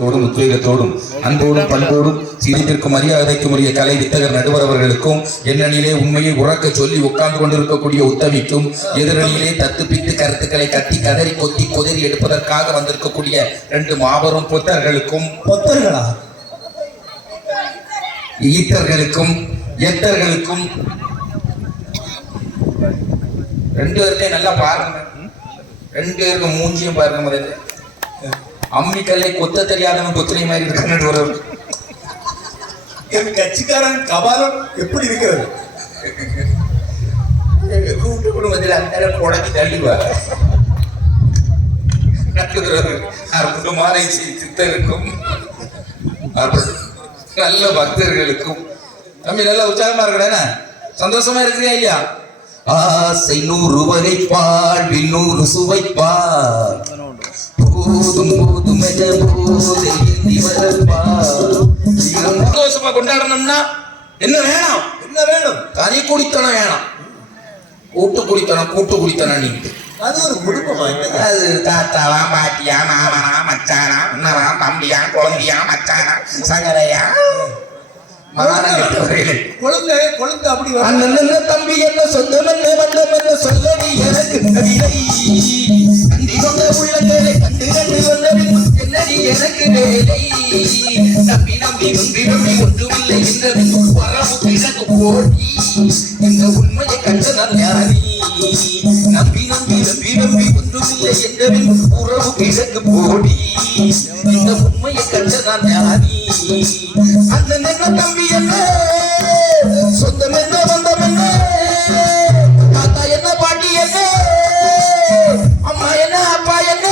ஊக்கத்தோடும் உத்வேகத்தோடும் அன்போடும் பண்போடும் சீர்திருக்கும் மரியாதைக்கும் உரிய கலை வித்தகர் நடுவர் அவர்களுக்கும் எண்ணணியிலே உண்மையை உறக்க சொல்லி உட்கார்ந்து கொண்டிருக்கக்கூடிய உத்தமிக்கும் எதிரணியிலே தத்துப்பித்து கருத்துக்களை கட்டி கதறி கொத்தி கொதறி எடுப்பதற்காக வந்திருக்கக்கூடிய 2 மாபெரும் பொத்தர்களுக்கும் ஈத்தர்களுக்கும் எத்தர்களுக்கும் 2 பேர்த்தையும் நல்லா பாருங்க. 2 பேருக்கும் மூஞ்சியும் பாருங்க. முதல்ல அம்மிக்கல்லை கொத்த தெரியாதவன் கொத்தனை மாதிரி இருக்கான்னு ஒரு கட்சிக்காரன் கபாலம் எப்படி இருக்கிறது? கூட்டு குடும்பத்தில் அந்த கொடக்கி தள்ளிவார். அற்புதமான சித்தருக்கும் நல்ல பக்தர்களுக்கும் தம்பி நல்லா உற்சாகமா இருக்கடா, சந்தோஷமா இருக்கிறியா ஐயா? ஆசை 100 வரைப்பாள் 100 சுவைப்பாள் போதும் போதும் சந்தோஷமா கொண்டாடணும்னா என்ன வேணும்? தனி குடித்தனம் வேணாம், கூட்டு குடித்தனம் நீ. அது ஒரு குடும்பமா? அது தாத்தாவா பாட்டியா மாமனா மச்சானா அண்ணனா தம்பியா குழந்தையா மச்சானா சகரையா குழந்தை அப்படி அண்ணன் தம்பி என்ன சொந்தம் என்ன வண்ணம் என்ன சொல்லடி எனக்கு கவிதை கண்டி கொண்ட உள்ளங்களை கண்டு கண்டு வந்தவின் என்னடி எனக்கு வேலை நம்பி நம்பி ஒன்றுமில்லை என்றவின் வரவு கிழக்கு போட்டி இந்த உண்மையை கண்ட நான் ஞானி நம்பி ஒன்றுமில்லை என்றவின் உறவு கிழக்கு போடி இந்த உண்மையை கண்ட நான் ஞானி அண்ணன் என்ன தம்பி என்ன சொந்தம் என்ன பந்தம் என்ன தாத்தா என்ன பாட்டி என்ன அம்மா என்ன அப்பா என்ன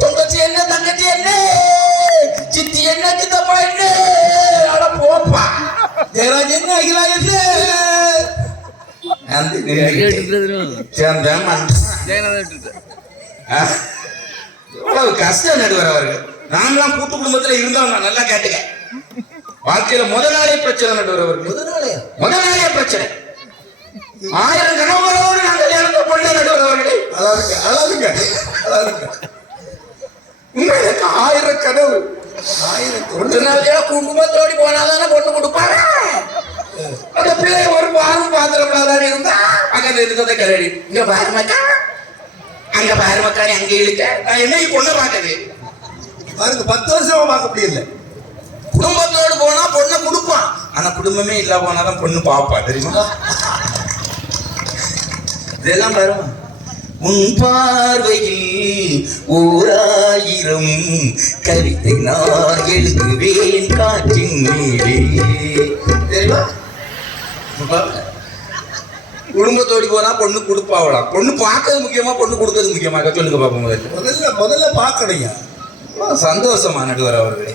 தொங்கச்சி என்ன தங்கச்சி என்ன சித்தி என்ன சித்தப்பா என்ன அட போப்பா ஜெயராஜ் என்ன அகிலா என்ன கஷ்டம் நடுவர் அவர்கள். நான்லாம் கூட்டு குடும்பத்துல இருந்தவங்க நல்லா கேட்டுக்க. வாழ்க்கையில முதலாளிய பிரச்சனை நடுவர் அவர்கள். முதலாளிய பிரச்சனை 1000 கனவுகளோடு நான் கல்யாணத்தை பண்ண நடுவர் அவர்களே. அழகுங்க உங்களுக்கு 1000 கனவு. 1000 குடும்பத்தோடி போனாதானே பொண்ணு கொடுப்பாங்க. அந்த பிள்ளை ஒரு வாரம் பாத்திரம் இருந்தா அங்க இருக்கிறத கரடி இங்க பாரு மக்கா அங்க பாரு மக்கா அங்க இழுக்க என்னைக்கு பொண்ணை பார்க்கது பாருங்க 10 வருஷமா பார்க்க முடியல. குடும்பத்தோடு போனா பொண்ணை கொடுப்பான், ஆனா குடும்பமே இல்ல போனாதான் பொண்ணு பாப்பா, தெரியுமா? இதெல்லாம் பாருமா. உன் பார்வையில் 1000 கவிதை நான் எழுதுவேன் காற்றின் மேலே, தெரியுமா? குடும்பத்தோடி போனா பொண்ணு கொடுப்பாவலாம். பொண்ணு பார்க்கறது முக்கியமா பொண்ணு கொடுக்கறது முக்கியமா? சொல்லுங்க பாப்போம். முதல்ல பார்க்கணுங்க. சந்தோஷமா நடுவர் அவர்களே.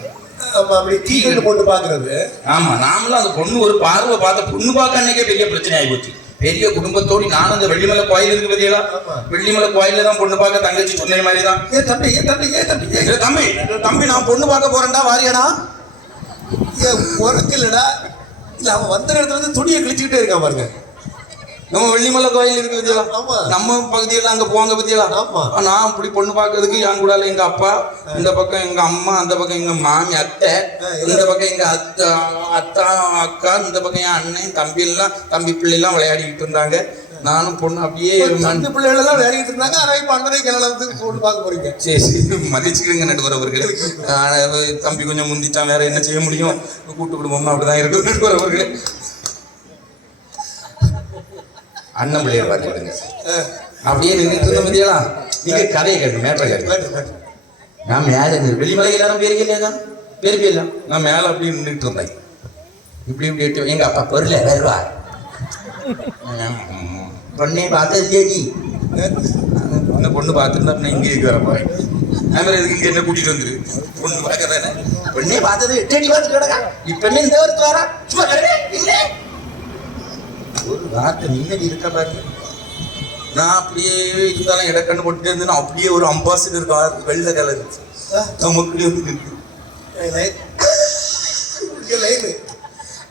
அப்படி டீ போட்டு பாக்குறது. ஆமா, நாமளும் அந்த பொண்ணு ஒரு பார்வை பார்த்த பொண்ணு பார்க்க அன்னைக்கே பெரிய பிரச்சனை ஆகி போச்சு. பெரிய குடும்பத்தோடு நானும் அந்த வெள்ளிமலை கோயில் இருக்கு பத்தியா, வெள்ளிமலை கோயில தான் பொண்ணு பார்க்க தங்கச்சி சொன்ன மாதிரி தான். தம்பி நான் பொண்ணு பார்க்க போறேன்டா, வாரியடா. உனக்கு இல்லடா, இல்ல அவன் வந்த இடத்துல இருந்து துணியை கிழிச்சுக்கிட்டே இருக்கான் பாருங்க. நம்ம வெள்ளிமலை கோயில் இருக்கு பத்தியா, நம்ம பகுதியெல்லாம் அங்க போவாங்க பத்தியா. நான் இப்படி பொண்ணு பார்க்கறதுக்கு என் கூட எங்க அப்பா, இந்த பக்கம் எங்க அம்மா, அந்த பக்கம் எங்க மாமி அத்தை, இந்த பக்கம் எங்க அத்தா அக்கா, இந்த பக்கம் என் அண்ணன் தம்பி எல்லாம் தம்பி பிள்ளை எல்லாம் விளையாடிக்கிட்டு இருந்தாங்க. நானும் பொண்ணு அப்படியே அந்த பிள்ளைகள் எல்லாம் விளையாடிட்டு இருந்தாங்க. ஆனால் இப்ப அண்ணனை கிளம்புறதுக்கு பொண்ணு பார்க்க போறீங்க. சரி மதிச்சுக்கிறீங்க நடுவர் அவர்களே. தம்பி கொஞ்சம் முந்திட்டான், வேற என்ன செய்ய முடியும்? கூட்டு குடும்பம்னா அப்படிதான் இருக்கு நடுவர் அவர்களே. அண்ணன் பிள்ளைய பார்த்துக்கிடுங்க. அப்படியே நின்றுட்டு இருந்த மதியெல்லாம் நீங்க கதையை கேட்க மேட்டரை கேட்க. நான் மேலே வெள்ளிமலை எல்லாரும் பேருக்கே நான் மேலே அப்படியே நின்றுட்டு இருந்தேன். இப்படி எங்க அப்பா பொருளை வருவா பொண்ணே பார்த்தது சரி. அந்த பொண்ணு பார்த்துருந்தா அப்படின்னா இங்கே இருக்கிறப்பா எதுக்கு இங்க என்ன கூட்டிட்டு வந்துரு, பொண்ணு பார்க்க தானே. பொண்ணே பார்த்தது 8 அடி பார்த்துட்டு கிடக்கா. இப்ப இந்த வருத்து வரா சும்மா இல்லை ஒரு வார்த்தை நிம்மதி இருக்க பாருங்க. நான் அப்படியே இருந்தாலும் இடக்கண்ணு போட்டு இருந்தேன்னா அப்படியே ஒரு அம்பாசிடர் கார் வெள்ளை கலர் நமக்குள்ளே வந்து நிற்கு.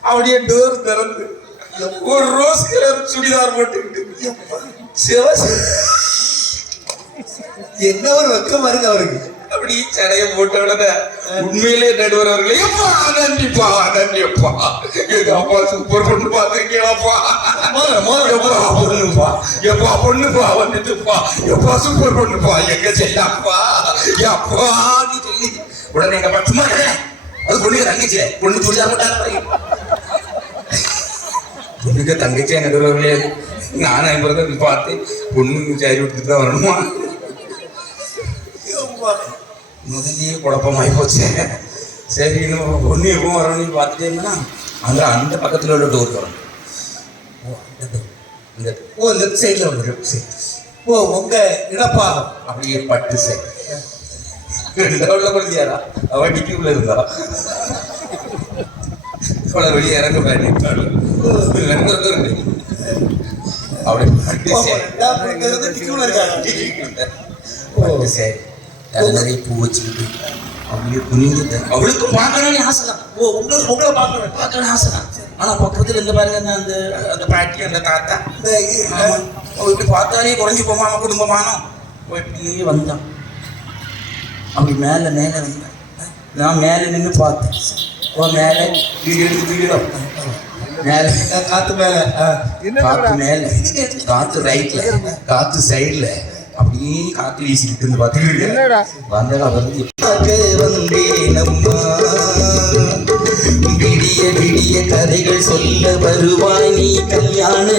அப்படியே டோர் திறந்து ஒரு ரோஸ் கலர் சுடிதார் போட்டுக்கிட்டு என்ன ஒரு வெக்கம் பாருங்க அவருக்கு. அப்படி சடைய போட்ட உடனே உண்மையிலே நடுவர் அவர்களே எப்பா நன்றிப்பா நன்றிப்பா எங்க அப்பா சூப்பர் பொண்ணு பாத்திருக்கீங்களாப்பா எப்பா பொண்ணுப்பா எப்பா பொண்ணுப்பா வந்துட்டுப்பா எப்பா சூப்பர் பொண்ணுப்பா எங்க செய்யப்பா எப்பா நீ சொல்லி உடனே எங்க அப்பா சும்மா அது பொண்ணுக்கு தங்கச்சி பொண்ணு சொல்லி மாட்டாங்க பொண்ணுக்கு தங்கச்சியா நடுவர்களே நானும் இப்பதான் பார்த்து பொண்ணு சாரி விட்டுட்டு தான் வரணுமா முதலே குழப்பமாயி போச்சு சரி இன்னும் பொண்ணு எப்போ வரணும்னு பார்த்துட்டே இருந்தா அங்கே அந்த பக்கத்தில் உள்ள டோர் வரணும் ஓ லெஃப்ட் சைடில் வந்துடும் சரி ஓ உங்க இடப்பாகம் அப்படியே பட்டு சரி ரெண்டாவது குழந்தையாரா அவன் டிக்கிக்குள்ள இருந்தா அவளை வெளியே இறங்க பண்ணிட்டாள் அப்படி பட்டு சரி நிறைய பூ வச்சுக்கிட்டு அப்படியே குனிந்து அவளுக்கு பார்க்கணும்னு ஆசைதான் ஓ உங்களை பார்க்கணும் ஆசைதான் ஆனா பக்கத்துல இந்த பாருங்க அந்த அந்த பாட்டி அந்த தாத்தா இப்படி பார்த்தாலே குறைஞ்சி போமாம குடும்பமானோ இப்படியே வந்தான் அப்படி மேல வந்தான் நான் மேல நின்று பார்த்தேன் மேல வீடு மேல காத்து மேல காத்து ரைட்ல காத்து சைட்ல அப்படியே காத்து வீசிக்கிட்டு இருந்து பார்த்தீங்கன்னா வந்தா வந்து வந்தேனம்மா விடிய விடிய கதைகள் சொல்ல வருவாய் நீ கல்யாண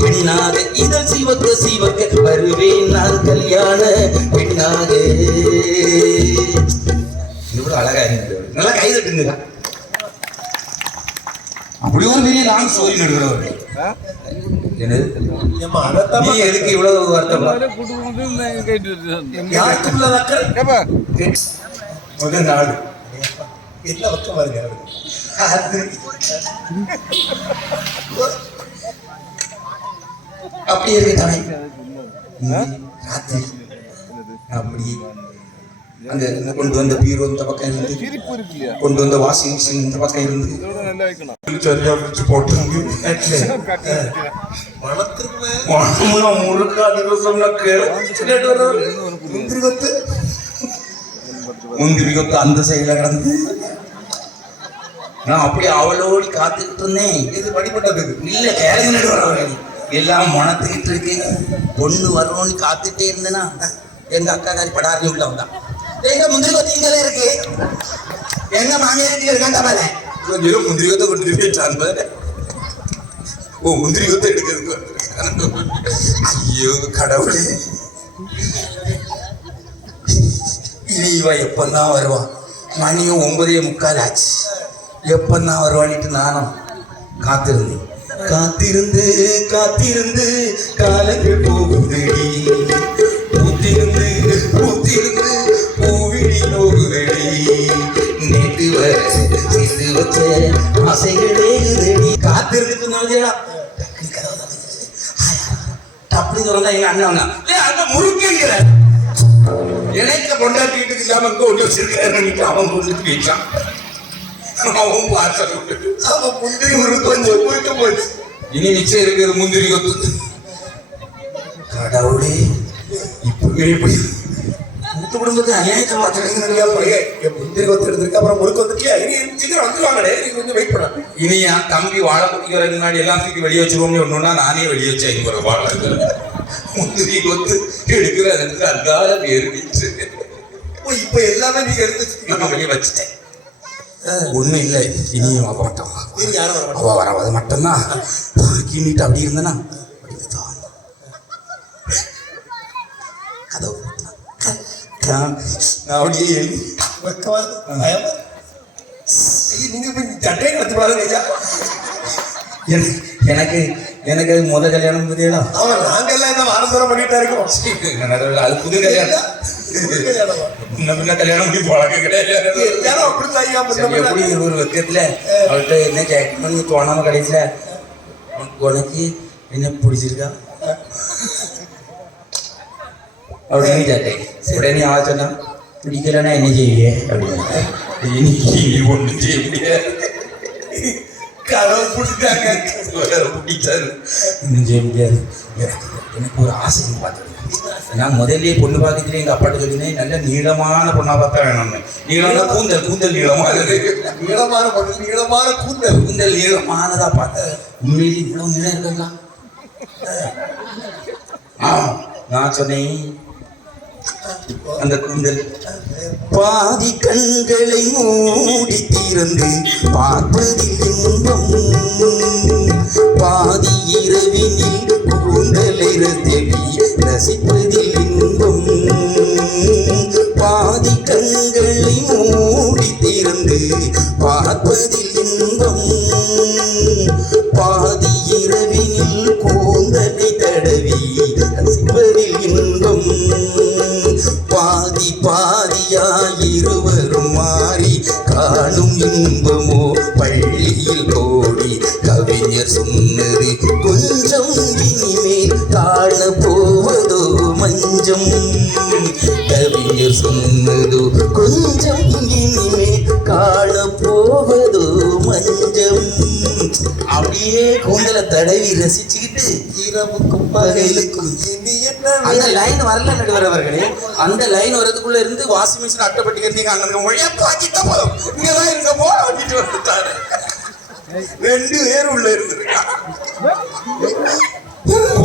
பெண்ணாக இதழ் சிவக்க வருவேன் நான் கல்யாண பெண்ணாக இவ்வளவு அழகா இருக்கு நல்லா கை தட்டுங்க அப்படி ஒரு பெரிய லாங் ஸ்டோரி நடுகிறவர் எதுக்கு இவ்வளவு வருத்தம் முதல் நாடு என்ன பக்கம் வருங்க அப்படி இருக்கு தானே ராத்திரி அப்படி அந்த கொண்டு வந்த பீரோ இந்த பக்கம் இருந்து கொண்டு வந்த வாஷிங் மிஷின் இந்த பக்கம் இருந்து சரியா வச்சு போட்டாங்க முந்திரி கொத்து அந்த சைடுல கிடந்து நான் அப்படி அவளோடி காத்துக்கிட்டு இருந்தேன் இது படிப்பட்டதுக்கு இல்ல கேளுங்க எல்லாம் மணத்துக்கிட்டு இருக்கு பொண்ணு வரும்னு காத்துட்டே இருந்தேன்னா எங்க அக்காக்காரி படாரி உள்ள வந்தான் எங்க முந்திரி கொத்து இங்கே இருக்கு எங்க மாமியார் இருக்காங்க பாரு முந்திரி கொத்தை கொண்டு போயிட்டான் ஓ முந்திரி கொத்தை எடுக்கிறதுக்கு ஐயோ கடவுளே இனி இவன் எப்பந்தான் வருவான் மணியும் 9:45 ஆச்சு எப்பந்தான் வருவான்ட்டு நானும் காத்திருந்தேன் காத்திருந்து காத்திருந்து காலங்கள் போகுதடி பூத்திருந்து பூத்திருந்து பூவிழி போகுதடி நேற்று வர சேர்த்து வச்ச ஆசைகளே காத்திருந்து அப்படி சொல்றா எங்க அண்ணன் முறுக்குங்கிற எனக்கு கொண்டாட்டி வீட்டுக்கு இல்லாம கொண்டு வச்சிருக்க அவன் கொண்டு போயிட்டான் அவன் பார்த்து அவன் முந்திரி ஒரு கொஞ்சம் போயிட்டு போச்சு இனி மிச்சம் இருக்கிறது முந்திரி கொத்து கடவுளே இப்பவே இப்படி கூட்டு குடும்பத்தை அநியாயத்தை பார்த்துருக்கீங்க முந்திரி கொத்து எடுத்துருக்கு அப்புறம் முறுக்கு வந்துட்டியா இனி சீக்கிரம் வந்துருவாங்களே நீங்க கொஞ்சம் வெயிட் பண்ண இனி என் தம்பி வாழை குடிக்கிற முன்னாடி எல்லாத்துக்கும் வெளியே வச்சிருவோம்னு ஒண்ணுன்னா நானே வெளியே வச்சேன் ஒரு வாழை முந்திரி கொத்து எடுக்கிற அதுக்கு அல்லாத பேரு இப்ப எல்லாமே நீங்க எடுத்து வெளியே வச்சுட்டேன் ஒண்ணும் இல்லை இனியும் அவ மாட்டான் அவ வராது மட்டும்தான் கிண்ணிட்டு அப்படி இருந்தனா கதவு நான் அப்படியே நீங்க சட்டையை கத்துக்கூடாது எனக்கு எனக்கு அது முத கல்யாணம் புதியடா நாங்கெல்லாம் என்ன ஆரம்பரம் பண்ணிட்டா இருக்கோம் அது புது கல்யாணம் முன்ன கல்யாணம் இப்படி பழக்கம் கிடையாது எப்படி ஒரு வக்கத்துல அவள்கிட்ட என்ன கேட்கணும்னு தோணாம கடைசியில உனக்கு என்ன பிடிச்சிருக்கா அப்படின்னு கேட்டேன் உடனே ஆ சொன்னா பிடிக்கலன்னா என்ன செய்ய அப்படின்னு இன்னைக்கு ஒன்றும் செய்ய முடியாது கடவுள் பிடிச்சாங்க பிடிச்சாரு இன்னும் செய்ய முடியாது எனக்கு ஒரு ஆசை பார்த்துருக்கேன். நான் முதல்ல பொண்ணு பார்க்கறதுல எங்க அப்பாட்ட சொல்லினேன், நல்ல நீளமான பொண்ணா பார்த்தா வேணும்னு. நீளம்னா கூந்தல் நீளமானது, நீளமான பொண்ணு, நீளமான கூந்தல் நீளமானதா பார்த்தேன். உண்மையிலே இவ்வளவு நீளம் இருக்குங்களா? நான் சொன்னேன் அந்த கூந்தல் பாதி கண்களை மூடி திறந்து பார்ப்பதில் இன்பம், பாதி இரவினில் கூந்தலை ரசிப்பதில் இன்பம், பாதி கண்களை மூடி திறந்து பார்ப்பதில் இன்பம், பாதி இரவினில் கூந்தலை தடவி ரசிப்பதில் இன்பம், பாதி பாதியாயிருவரும் மாறி காணும் இன்பமோ பள்ளியில் கோடி. கவிஞர் சொன்னது கொஞ்சம் இனிமேல் காண போவதோ மஞ்சம், கவிஞர் சொன்னதோ கொஞ்சம் இனிமேல் காண போவதோ மஞ்சம். அப்படியே கூந்தலை தடவி ரசிச்சுக்கிட்டு இரவுக்கும் பகலுக்கும் அந்த லைன் வரல நடுவர் அவர்களே. அந்த லைன் வரதுக்குள்ள இருந்து வாஷிங் மிஷின் அட்டைப்பட்டி இருந்தீங்க அங்க இங்கதான் இருக்க போட்டு வந்துட்டாரு. 2 பேர் உள்ள இருந்திருக்கா.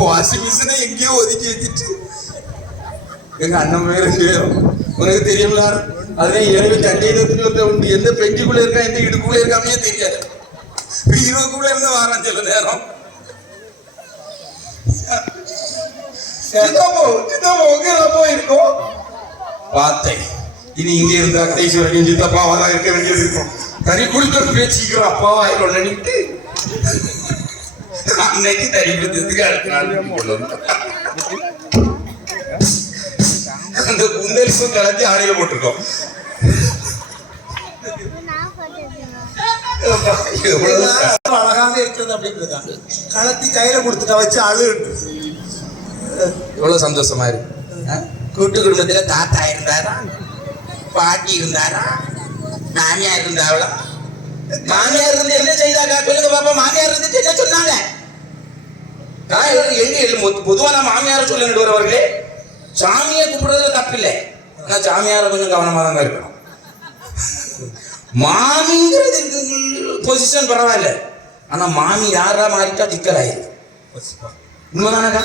வாஷிங் மிஷினை எங்கேயோ ஒதுக்கி வச்சுட்டு எங்க அண்ணன் பேர் உனக்கு தெரியுங்களா? அதே எனவே கண்டெய்னர் உண்டு. எந்த பெஞ்சுக்குள்ள இருக்கா எந்த இடுக்குள்ள இருக்காமே தெரியாது. ஹீரோக்குள்ள இருந்து வாரம் சில நேரம் இருக்கும் பார்த்தேன். இனி இங்க இருந்தா கடைசி வரைக்கும் சித்தப்பாவா தான் இருக்க வேண்டியது இருக்கும். தறி குளிக்க பேசிக்கிறோம் அப்பாவா ஆயிரம் நினைட்டு அன்னைக்கு தறி குளித்ததுக்கு அடுத்த நாள் கொண்டு வந்தோம். அந்த குந்தலிக்கும் கலத்தி ஆடையில போட்டிருக்கோம். அழகாக இருக்கிறது அப்படிங்கிறது கலத்தி கையில கொடுத்துட்டா வச்சு அழுகு. எவ்வளவு சந்தோஷமா இருக்கு. கூட்டு குடும்பத்துல தாத்தா இருந்தாரா, பாட்டி இருந்தாரா, மாமியார் இருந்தாவளா? மாமியார் இருந்து என்ன செய்தாக்கா சொல்லுங்க பாப்பா. மாமியார் இருந்து என்ன சொன்னாங்க? எங்க பொதுவா நான் மாமியார சொல்ல நடுவர்களே, சாமியை கும்பிடுறதுல தப்பில்லை. ஆனா சாமியார கொஞ்சம் கவனமா தாங்க இருக்கணும். மாமிங்கிறது பொசிஷன் பரவாயில்ல, ஆனா மாமி யாரா மாறிட்டா சிக்கலாயிரு. உண்மைதானக்கா?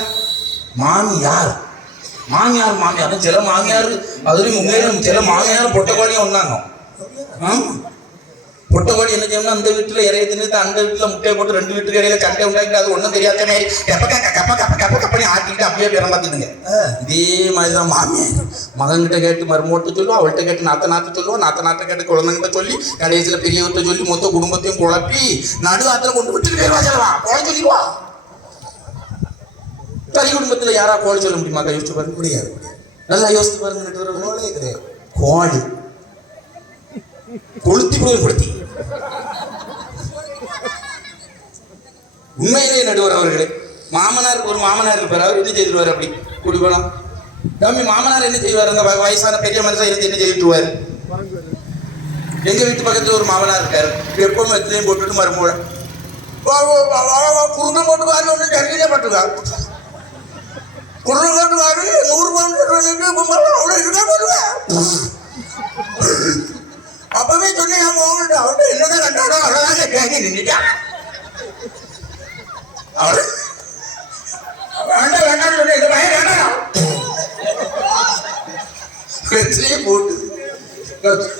மாமி யார்? மாமியார் மாமியார் சில மாமியார் அதுலயும் உண்மையிலும் சில மாமியார் பொட்டக்கோழியும் ஒன்னாங்க. பொட்டக்கோழி என்ன செய்யணும்னா அந்த வீட்டுல இறைய தின்னு அந்த வீட்டுல முட்டையை போட்டு 2 வீட்டுக்கு இடையில சண்டை உண்டாக்கிட்டு அது ஒன்றும் தெரியாத மாதிரி கப்ப ஆட்டிட்டு அப்படியே பேரம் பார்த்துதுங்க. இதே மாதிரிதான் மாமியார் மகன்கிட்ட கேட்டு மருமோட்ட சொல்லுவா, அவள்கிட்ட கேட்டு நாத்த சொல்லுவா, நாத்த கேட்டு குழந்தைங்கிட்ட சொல்லி கடைசியில பெரியவர்கிட்ட சொல்லி மொத்த குடும்பத்தையும் குழப்பி நடு ஆத்துல கொண்டு விட்டுட்டு பேர் வாசலவா கோழ சொல்லிடுவா. தனி குடும்பத்துல யாரா கோழி சொல்ல முடியுமா? யோசிச்சு பாருங்க. முடியாது. நல்லா யோசிச்சு பாருங்க. கோழி கொளுத்தி கொளுத்தி உண்மையிலே நடுவர் அவர்களே. மாமனாருக்கு ஒரு மாமனார் இருப்பார். அவர் என்ன செய்திருவார்? அப்படி கூடி போலாம் தம்பி மாமனார் என்ன செய்வார்? அந்த வயசான பெரிய மனுஷன் இருந்து என்ன செய்துவார்? எங்க வீட்டு பக்கத்துல ஒரு மாமனார் இருக்காரு. எப்பவும் எத்தனையும் போட்டுட்டு மருமூல குருணை போட்டுக்காரு. ஒன்று டெல்லியிலே பட்டுக்காரு. குருணை போட்டுக்காரு 100 அவ்வளோ இருக்கா போடுவேன். அப்பவே சொன்னேன் அவன்கிட்ட என்னதான் கண்டாடோ அவ்வளோதான் கேட்க நின்றுட்டா. அவள் வேண்டாம் சொல்லி இந்த பையன் வேண்டாம் வெற்றிலையே போட்டு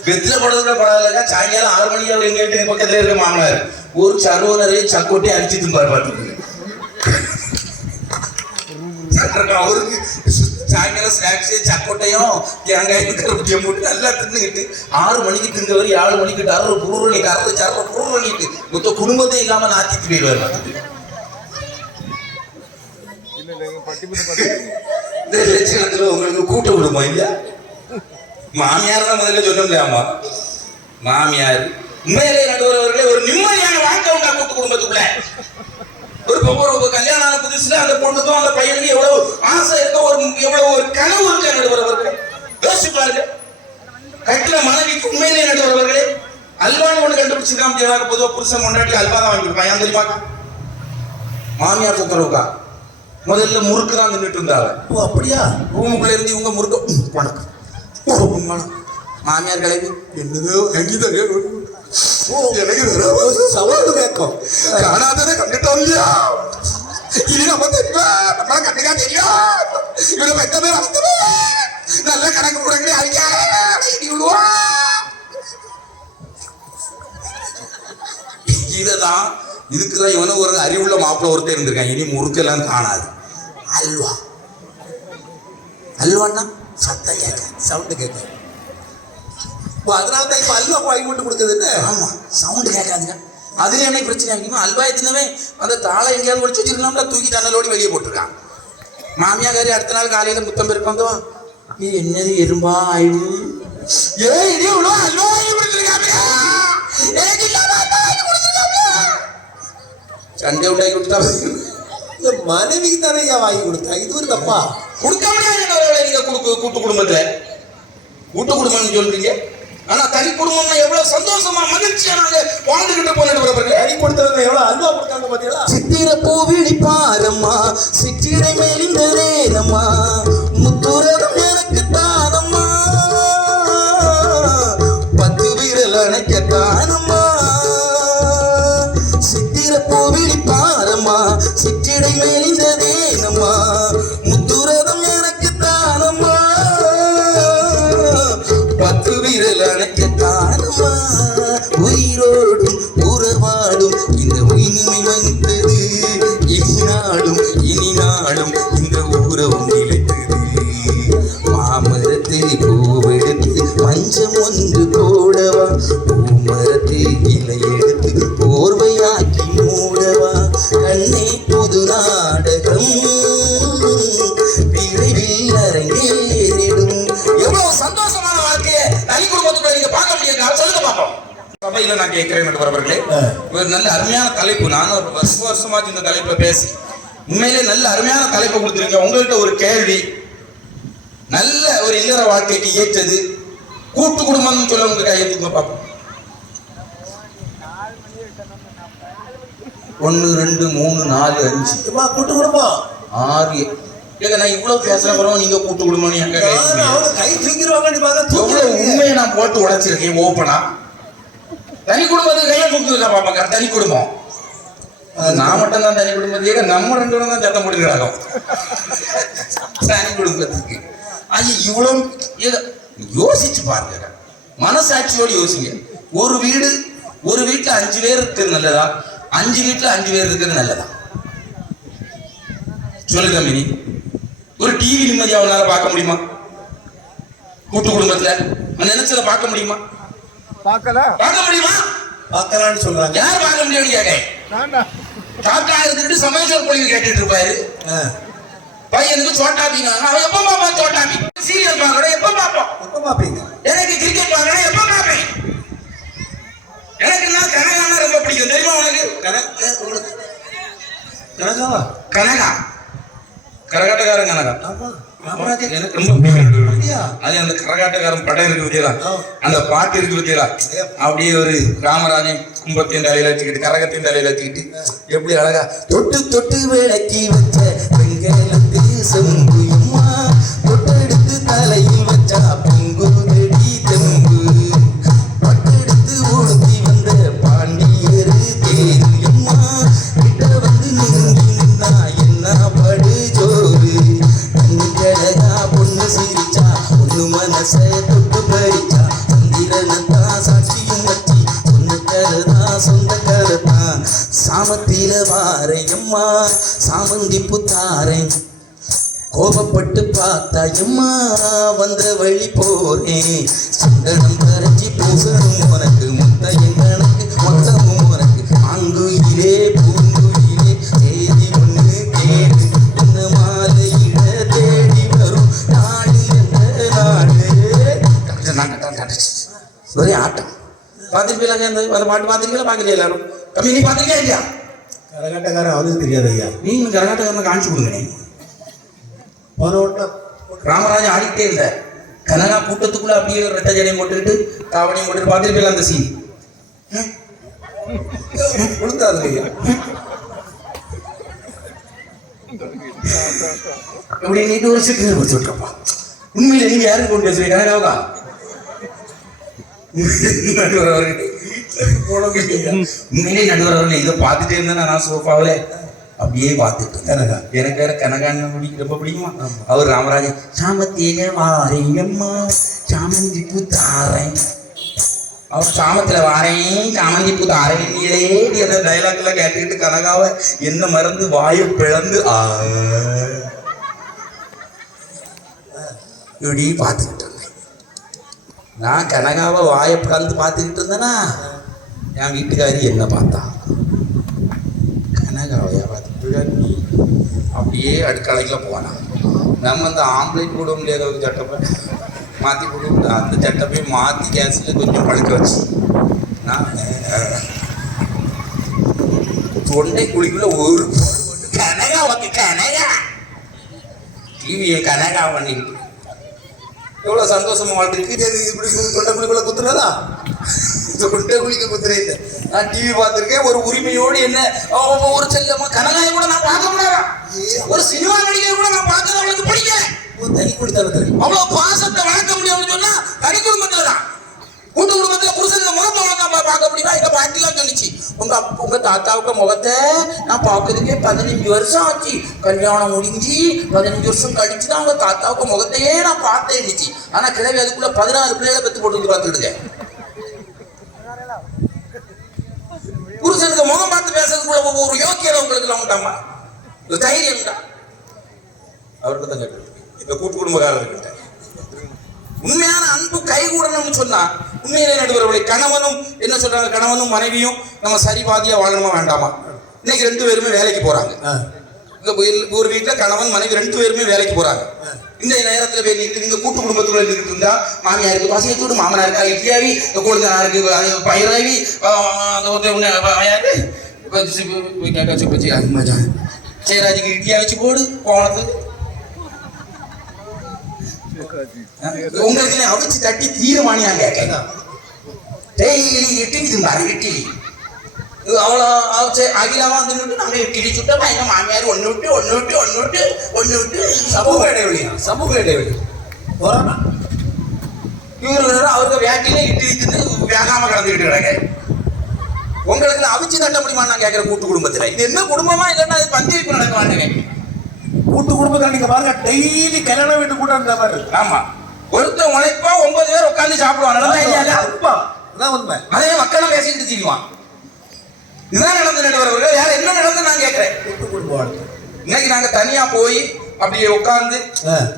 வெற்றில போடுறதுல பரவாயில்ல. சாயங்காலம் 6 மணிக்கு அவர் எங்க வீட்டுக்கு பக்கத்துல இருக்க மாமனார் ஒரு சருவ நிறைய சக்கோட்டி அடிச்சு தும்பாரு பார்த்துருக்கு. அவருக்கு சாயங்காலம் ஸ்நாக்ஸு சக்கோட்டையும் தேங்காயும் கருப்பட்டியும் போட்டு நல்லா தின்னுக்கிட்டு 6 மணிக்கு திங்கவர் 7 மணிக்கு டர்ற புருவலிட்டு சர்ற புருவலிட்டு மொத்த குடும்பத்தையும் இல்லாம நாத்திட்டு போயிடுவார். இந்த லட்சணத்துல உங்களுக்கு கூட்ட விடுமா இல்லையா? மாமியார் தான் முதல்ல சொல்ல முடியாமா? மாமியார் உண்மையிலே நடுவர்களே ஒரு நிம்மதியான வாழ்க்கை உண்டா கூட்டு குடும்பத்துக்குள்ள. ஒரு கல்யாணம் ஆன புதுசுல அந்த பொண்ணுக்கும் அந்த பையனுக்கு எவ்வளவு ஆசை இருக்க, எவ்வளவு ஒரு கனவு இருக்க நடுவர்களே. யோசிச்சு பாருங்க. கட்டில மனைவிக்கு உண்மையிலே நடுவர்களே அல்வான்னு ஒண்ணு கண்டுபிடிச்சிருக்காம முடியாத பொதுவாக புருஷன் முன்னாடி அல்வா தான் வாங்கி கொடுப்பான். ஏன் தெரியுமா? மாமியார் தொந்தரவுக்கா முதல்ல முறுக்கு தான் தின்னுட்டு இருந்தாங்க. ஓ அப்படியா? ரூமுக்குள்ள இருந்து இவங்க முறுக்க வணக்கம் மாமியார் கிளம்பி என்னதோ எங்கிட்ட எனக்கு சவால் கேட்கும். காணாததை கண்டுட்டோம் இல்லையா? இது நம்ம தெரியுமா? நம்ம கண்டுக்கா தெரியும். இவனை பெற்றமே வளர்த்தவே நல்ல கணக்கு போடக்கூடிய அறிக்கை விடுவா. இதுதான் இதுக்குதான் இவனை ஒரு அறிவுள்ள மாப்பிள்ள ஒருத்தர் இருந்திருக்காங்க. இனி முறுக்கெல்லாம் காணாது. அல்வா அல்வான்னா சத்தம் கேட்க சவுண்டு கேட்கும். அதனால தான் இப்ப அல்வா வாங்கி கொண்டு கொடுக்குதுன்னு. ஆமா சவுண்டு கேட்காதுங்க. அதுல என்ன பிரச்சனை ஆகிக்குமா? அல்வா எத்தினவே அந்த தாளை எங்கேயாவது ஒழிச்சு வச்சிருக்கலாம்ல, தூக்கி தன்னலோடி வெளியே போட்டுருக்கான். மாமியாரி அடுத்த நாள் காலையில முத்தம் பெருக்கம் வந்தவா, இது என்னது எறும்பா ஆய்வு சண்டை உண்டாக்கி கொடுத்தா மனைவிக்கு தானே வாங்கி கொடுத்தா, இது ஒரு தப்பா? கொடுக்க முடியாது. நீங்க கூட்டு குடும்பத்துல கூட்டு குடும்பம்னு சொல்றீங்க, ஆனா தனி குடும்பம்னா எவ்வளவு சந்தோஷமா மகிழ்ச்சியா நாங்க வாழ்ந்துகிட்டு போனது. தனி கொடுத்தவங்க எவ்வளவு அல்வா கொடுத்தாங்க பாத்தீங்களா? சித்திர பூவிழி பாரம்மா, சிற்றிடை மேலிந்த நேரம்மா, முத்துரகம் எனக்கு தானம்மா, 10 விரல் அணைக்க தானம்மா. சித்திர பூவிழி பாரம்மா, சிற்றிடை மேலிந்த நேரம்மா, முத்துரகம் எனக்கு தானம்மா, 10 விரல் அணைக்க தானம்மா. உயிரோடும் உறவாடும் இந்த இனிமை வந்தது, இனிநாளும் இனிநாளும் இந்த உறவும் நிலைத்தது. மாமரத்தில் பூவெடுத்து மஞ்சம் ஒன்று போடவா, பூமரத்தில் இலை எடுத்து போர்வையாக்கி மூடவா, கண்ணே புது நாடகம் விரைவில் அரங்கேறிடும். எவ்வளவு சந்தோஷமான வாழ்க்கையை தனி குடும்பத்துக்குள்ள நீங்க பார்க்க முடியாது. சொல்லுங்க பாப்போம். சபையில நான் கேட்கிறேன் நண்பர்களே, ஒரு நல்ல அருமையான தலைப்பு. நானும் ஒரு வருஷமா இந்த தலைப்பை பேசி உண்மையிலே நல்ல அருமையான தலைப்பை கொடுத்துருங்க. உங்கள்கிட்ட ஒரு கேள்வி, நல்ல ஒரு இல்லற வாழ்க்கைக்கு ஏற்றது கூட்டு குடும்பம் சொல்ல உங்க கையெழுத்துங்க பார்ப்போம். 1 2 3 4 5 கூட்டு குடும்பம் 6 ஏங்க நான் இவ்வளவு பேசுறேன், நீங்க கூட்டு குடும்பம் எங்க கை தூக்கிடுவாங்க. எவ்வளவு உண்மையை நான் போட்டு உடைச்சிருக்கேன் ஓப்பனா. தனி குடும்பத்துக்கு கையை தூக்கிருக்கா பாப்பாங்க. தனி குடும்பம் நான் மட்டும் தான் தனி குடும்பத்துக்கு, நம்ம 2 பேரும் தான் சத்தம் போட்டுக்கிறாங்க தனி குடும்பத்துக்கு. ஐயா இவ்வளவு யோசிச்சு பாருங்க, மனசாட்சியோடு யோசிங்க. ஒரு வீட்டுல 5 பேர் இருக்கிறது நல்லதா, 5 வீட்டுல 5 பேர் இருக்கிறது நல்லதா? சொல்லுங்க மினி. ஒரு டிவி நிம்மதியா அவனால பார்க்க முடியுமா? கூட்டு குடும்பத்துல நினைச்சத பார்க்க முடியுமா? பார்க்க முடியுமா? பார்க்கலான்னு சொல்றாங்க. யார் பார்க்க முடியும்னு கேட்டேன். டாக்டா இருந்துட்டு சமைச்சர் பொழிவு கேட்டுட்டு இருப்பாரு. பையனுக்கு சோட்டா பீங்க, அவன் எப்ப பாப்பான் சோட்டா பீ. சீரியல் பார்க்கறேன் எப்ப பாப்பீங்க? எனக்கு கிரிக்கெட் பார்க்கறேன் எப்ப பாப்பேன்? எனக்கு நான் கனகானா ரொம்ப பிடிக்கும் தெரியுமா உனக்கு? கனகாவா? கனகா கரகாட்டக்காரன் கனகா. எனக்கு ரொம்ப அது அந்த கரகாட்டக்காரன் படம் இருக்கு பத்தியா, அந்த பாட்டு இருக்கு பத்தியா, அப்படியே ஒரு ராமராஜன் கும்பத்தையும் தலையில வச்சுக்கிட்டு கரகத்தையும் தலையில வச்சுக்கிட்டு எப்படி அழகா தொட்டு தொட்டு விளக்கி வச்ச வெங்கலத்து செம்புயம்மா, தொட்டெடுத்து தலையில் வச்சா பொங்குதடி தெம்பு, பட்டெடுத்து உடுத்தி வந்த பாண்டியரு தேரியம்மா, கிட்ட வந்து நின்னா என்ன படு ஜோறு, கண்ணுக்கழகா பொண்ணு சிரிச்சா பொண்ணு மனச தொட்டு பறிச்சா, சந்திரனத்தா சாட்சியும் வச்சி சொன்ன கருதான் சொந்த கருதான், சாமத்தில வாரையம்மா சாமந்தி புத்தாரேன், கோபப்பட்டு பார்த்தா எம்மா வந்த வழி போறேன், சந்தனம் கரைச்சி பூசணும் உனக்கு முத்தையும் கணக்கு மொத்தமும் உனக்கு, ஆங்குயிலே பூங்குயிலே தேதி ஒண்ணு கேடு, இந்த மாலையிட தேடி வரும் நாடு எந்த நாடு. ஒரே ஆட்டம் பார்த்துருப்பீங்களா? அந்த பாட்டு பார்த்துருக்கீங்களா? பார்க்கலையா எல்லாரும்? கம்மி நீ பார்த்துருக்கா இல்லையா? கரகாட்டக்காரன் அவனுக்கு தெரியாது ஐயா. நீங்க கரகாட்டக்காரனை காமிச்சு கொடுங்க. நீ ராமராஜன் ஆடிக்கிட்டே இல்ல, கனகா கூட்டத்துக்குள்ள அப்படியே ஒரு ரெட்டை ஜடையும் போட்டுக்கிட்டு தாவணியும் போட்டுட்டு பார்த்துருப்பீங்களா அந்த சீன்? கொடுத்தாது ஐயா. இப்படி நீட்டு ஒரு சிக்கல் வச்சு விட்டுருப்பா. உண்மையில நீங்க யாரும் கொண்டு பேசுறீங்க கனகாவுக்கா நடுவர் அவர்கள் உண்மையிலே நடுவர் அவர்கள் இதை பார்த்துட்டே இருந்தேன் நான் சோஃபாவில அப்படியே பார்த்துட்டு கனகா எனக்கு வேற கனகான்னு ரொம்ப பிடிக்குமா. அவர் ராமராஜன் சாமத்தியில வாரையம்மா சாமந்தி பூ தாரேன், அவர் சாமத்துல வாரேன் சாமந்தி பூ தாரேன்னிலே அந்த டைலாக்ல கேட்டுக்கிட்டு கனகாவை என்ன மறந்து வாயை பிளந்து இப்படி பார்த்துக்கிட்டு இருந்தேன். நான் கனகாவை வாயை பிளந்து பார்த்துக்கிட்டு இருந்தேன்னா என் வீட்டுக்காரி என்ன பார்த்தா கனகாவையா பார்த்துட்டு நீ அப்படியே அடுக்கலைக்குள்ள போனான். நம்ம அந்த ஆம்லேட் போட முடியாத ஒரு சட்டப்பை மாற்றி போட்டு அந்த சட்டப்பை மாற்றி கேஸில் கொஞ்சம் பழுக்க வச்சு நான் தொண்டை குழிக்குள்ள ஒரு கனகா வந்து கனகா டிவியை கனகா பண்ணிக்கிட்டு எவ்வளோ சந்தோஷமா வாழ்ந்துருக்கு. இப்படி தொண்டை குழிக்குள்ள குத்துறதா? தொண்டை குழிக்க குத்துறே இல்லை. நான் டிவி பார்த்துருக்கேன். ஒரு உரிமையோடு என்ன ஒரு செல்லமா கனகாயை கூட நான் பார்க்க முடியாது. ஒரு சினிமா நடிகை கூட நான் பார்க்கறது அவளுக்கு பிடிக்கல. தனி குடித்தனத்தில் அவ்வளவு பாசத்தை வளர்க்க முடியும்னு சொன்னா தனி குடும்பத்துல தான். கூட்டு குடும்பத்துல புருஷன் முகத்தை வளர்க்க பார்க்க முடியுமா? எங்க பாட்டிலாம் சொல்லிச்சு, உங்க தாத்தாவுக்கு முகத்தை நான் பார்க்கறதுக்கே 15 வருஷம் ஆச்சு. கல்யாணம் முடிஞ்சு 15 வருஷம் கழிச்சு தான் உங்க தாத்தாவுக்கு முகத்தையே நான் பார்த்தேன் இருந்துச்சு. ஆனா கிழவி அதுக்குள்ள 16 பிள்ளைகளை பெற்று போட்டு பார்த்துக்கிட்டேன். புருஷனுக்கு முகம் பார்த்து பேசுறதுக்குள்ள ஒரு யோக்கியம் உங்களுக்கு எல்லாம் உண்டாமா, ஒரு தைரியம் உண்டா? அவர்கிட்ட தான் கேட்டு இந்த கூட்டு குடும்பக்காரர்கிட்ட உண்மையான அன்பு கைகூடணும்னு சொன்னா உண்மையிலே நடுவர்களை கணவனும் என்ன சொல்றாங்க, கணவனும் மனைவியும் நம்ம சரிபாதியா வாழணுமா வேண்டாமா? இன்னைக்கு 2 பேருமே வேலைக்கு போறாங்க. ஒரு வீட்டுல கணவன் மனைவி 2 பேருமே வேலைக்கு போறாங்க. இந்த நேரத்துல போய் நீங்க கூட்டு குடும்பத்துல இருந்துட்டு இருந்தா மாமியாருக்கு பசியத்தோடு மாமனாருக்கு இட்லியாவி கொழுந்தனாருக்கு பயிராவி சேராஜிக்கு இட்லியா வச்சு போடு கோணத்துக்கு உங்களுக்கு அவிச்சு தட்டி தீரமானியா கேட்க டெய்லி இட்லி தின்னாரு. இட்லி அவ்வளோ அகிலாவா வந்துட்டு நாங்கள் இட்லி சுட்டோம். எங்க மாமியார் ஒன்று விட்டு சமூக இடைவெளியா? சமூக இடைவெளி கொரோனா இவரு அவருக்கு வேட்டில இட்லி தின்னு வேகாம கிடந்துக்கிட்டு கிடக்க. உங்களுக்கு அவிச்சு தட்ட முடியுமா நான் கேட்கிற கூட்டு குடும்பத்துல? இது என்ன குடும்பமா இல்லைன்னா அது பஞ்சாயத்து நடக்க மாட்டேங்க. கூட்டு குடும்பத்தில் நீங்க பாருங்க டெய்லி கல்யாண வீட்டு கூட இருந்த மாதிரி. ஆமா, ஒருத்தர் உழைப்பா 9 பேர் உட்காந்து சாப்பிடுவான். அதான் உண்மை. அதே மக்களும் பேசிக்கிட்டு செய்வான். இதுதான் நடந்த நடுவர்கள். யார் என்ன நடந்து நான் கேட்கிறேன். கூட்டு குடும்பம் இன்னைக்கு நாங்க தனியா போய் அப்படியே உட்கார்ந்து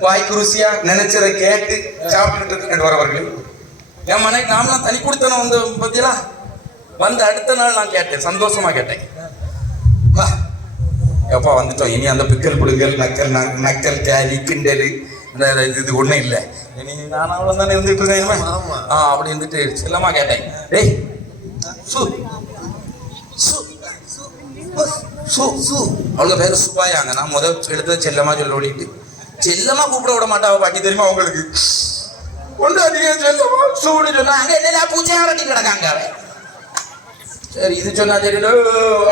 வாய்க்கு ருசியா நினைச்சதை கேட்டு சாப்பிட்டுட்டு இருக்க நடுவர்கள். என் மனைவி நாமலாம் தனி கொடுத்தனும் வந்து பத்தியா வந்து அடுத்த நாள் நான் கேட்டேன், சந்தோஷமா கேட்டேன், வா எப்பா வந்துட்டோம், இனி அந்த பிக்கல் புடுங்கல் நக்கல் கேலி கிண்டல் இது ஒன்றும் இல்லை, இனி நான் அவ்வளோ தானே இருந்துட்டு இருக்கேன். அப்படி இருந்துட்டு செல்லமா கேட்டேன், டேய் சு அவங்க பேரு சுபாயாங்க. நான் எடுத்தது செல்லமா சொல்ல ஓடிட்டு செல்லமா கூப்பிட விட மாட்டா பாட்டி தெரியுமா அவங்களுக்கு. கொண்டு அதிக செல்லமா சூடு சொன்னாங்க. என்ன பூச்சையாடி கிடக்காங்க அவன். சரி இது சொன்னா சரி.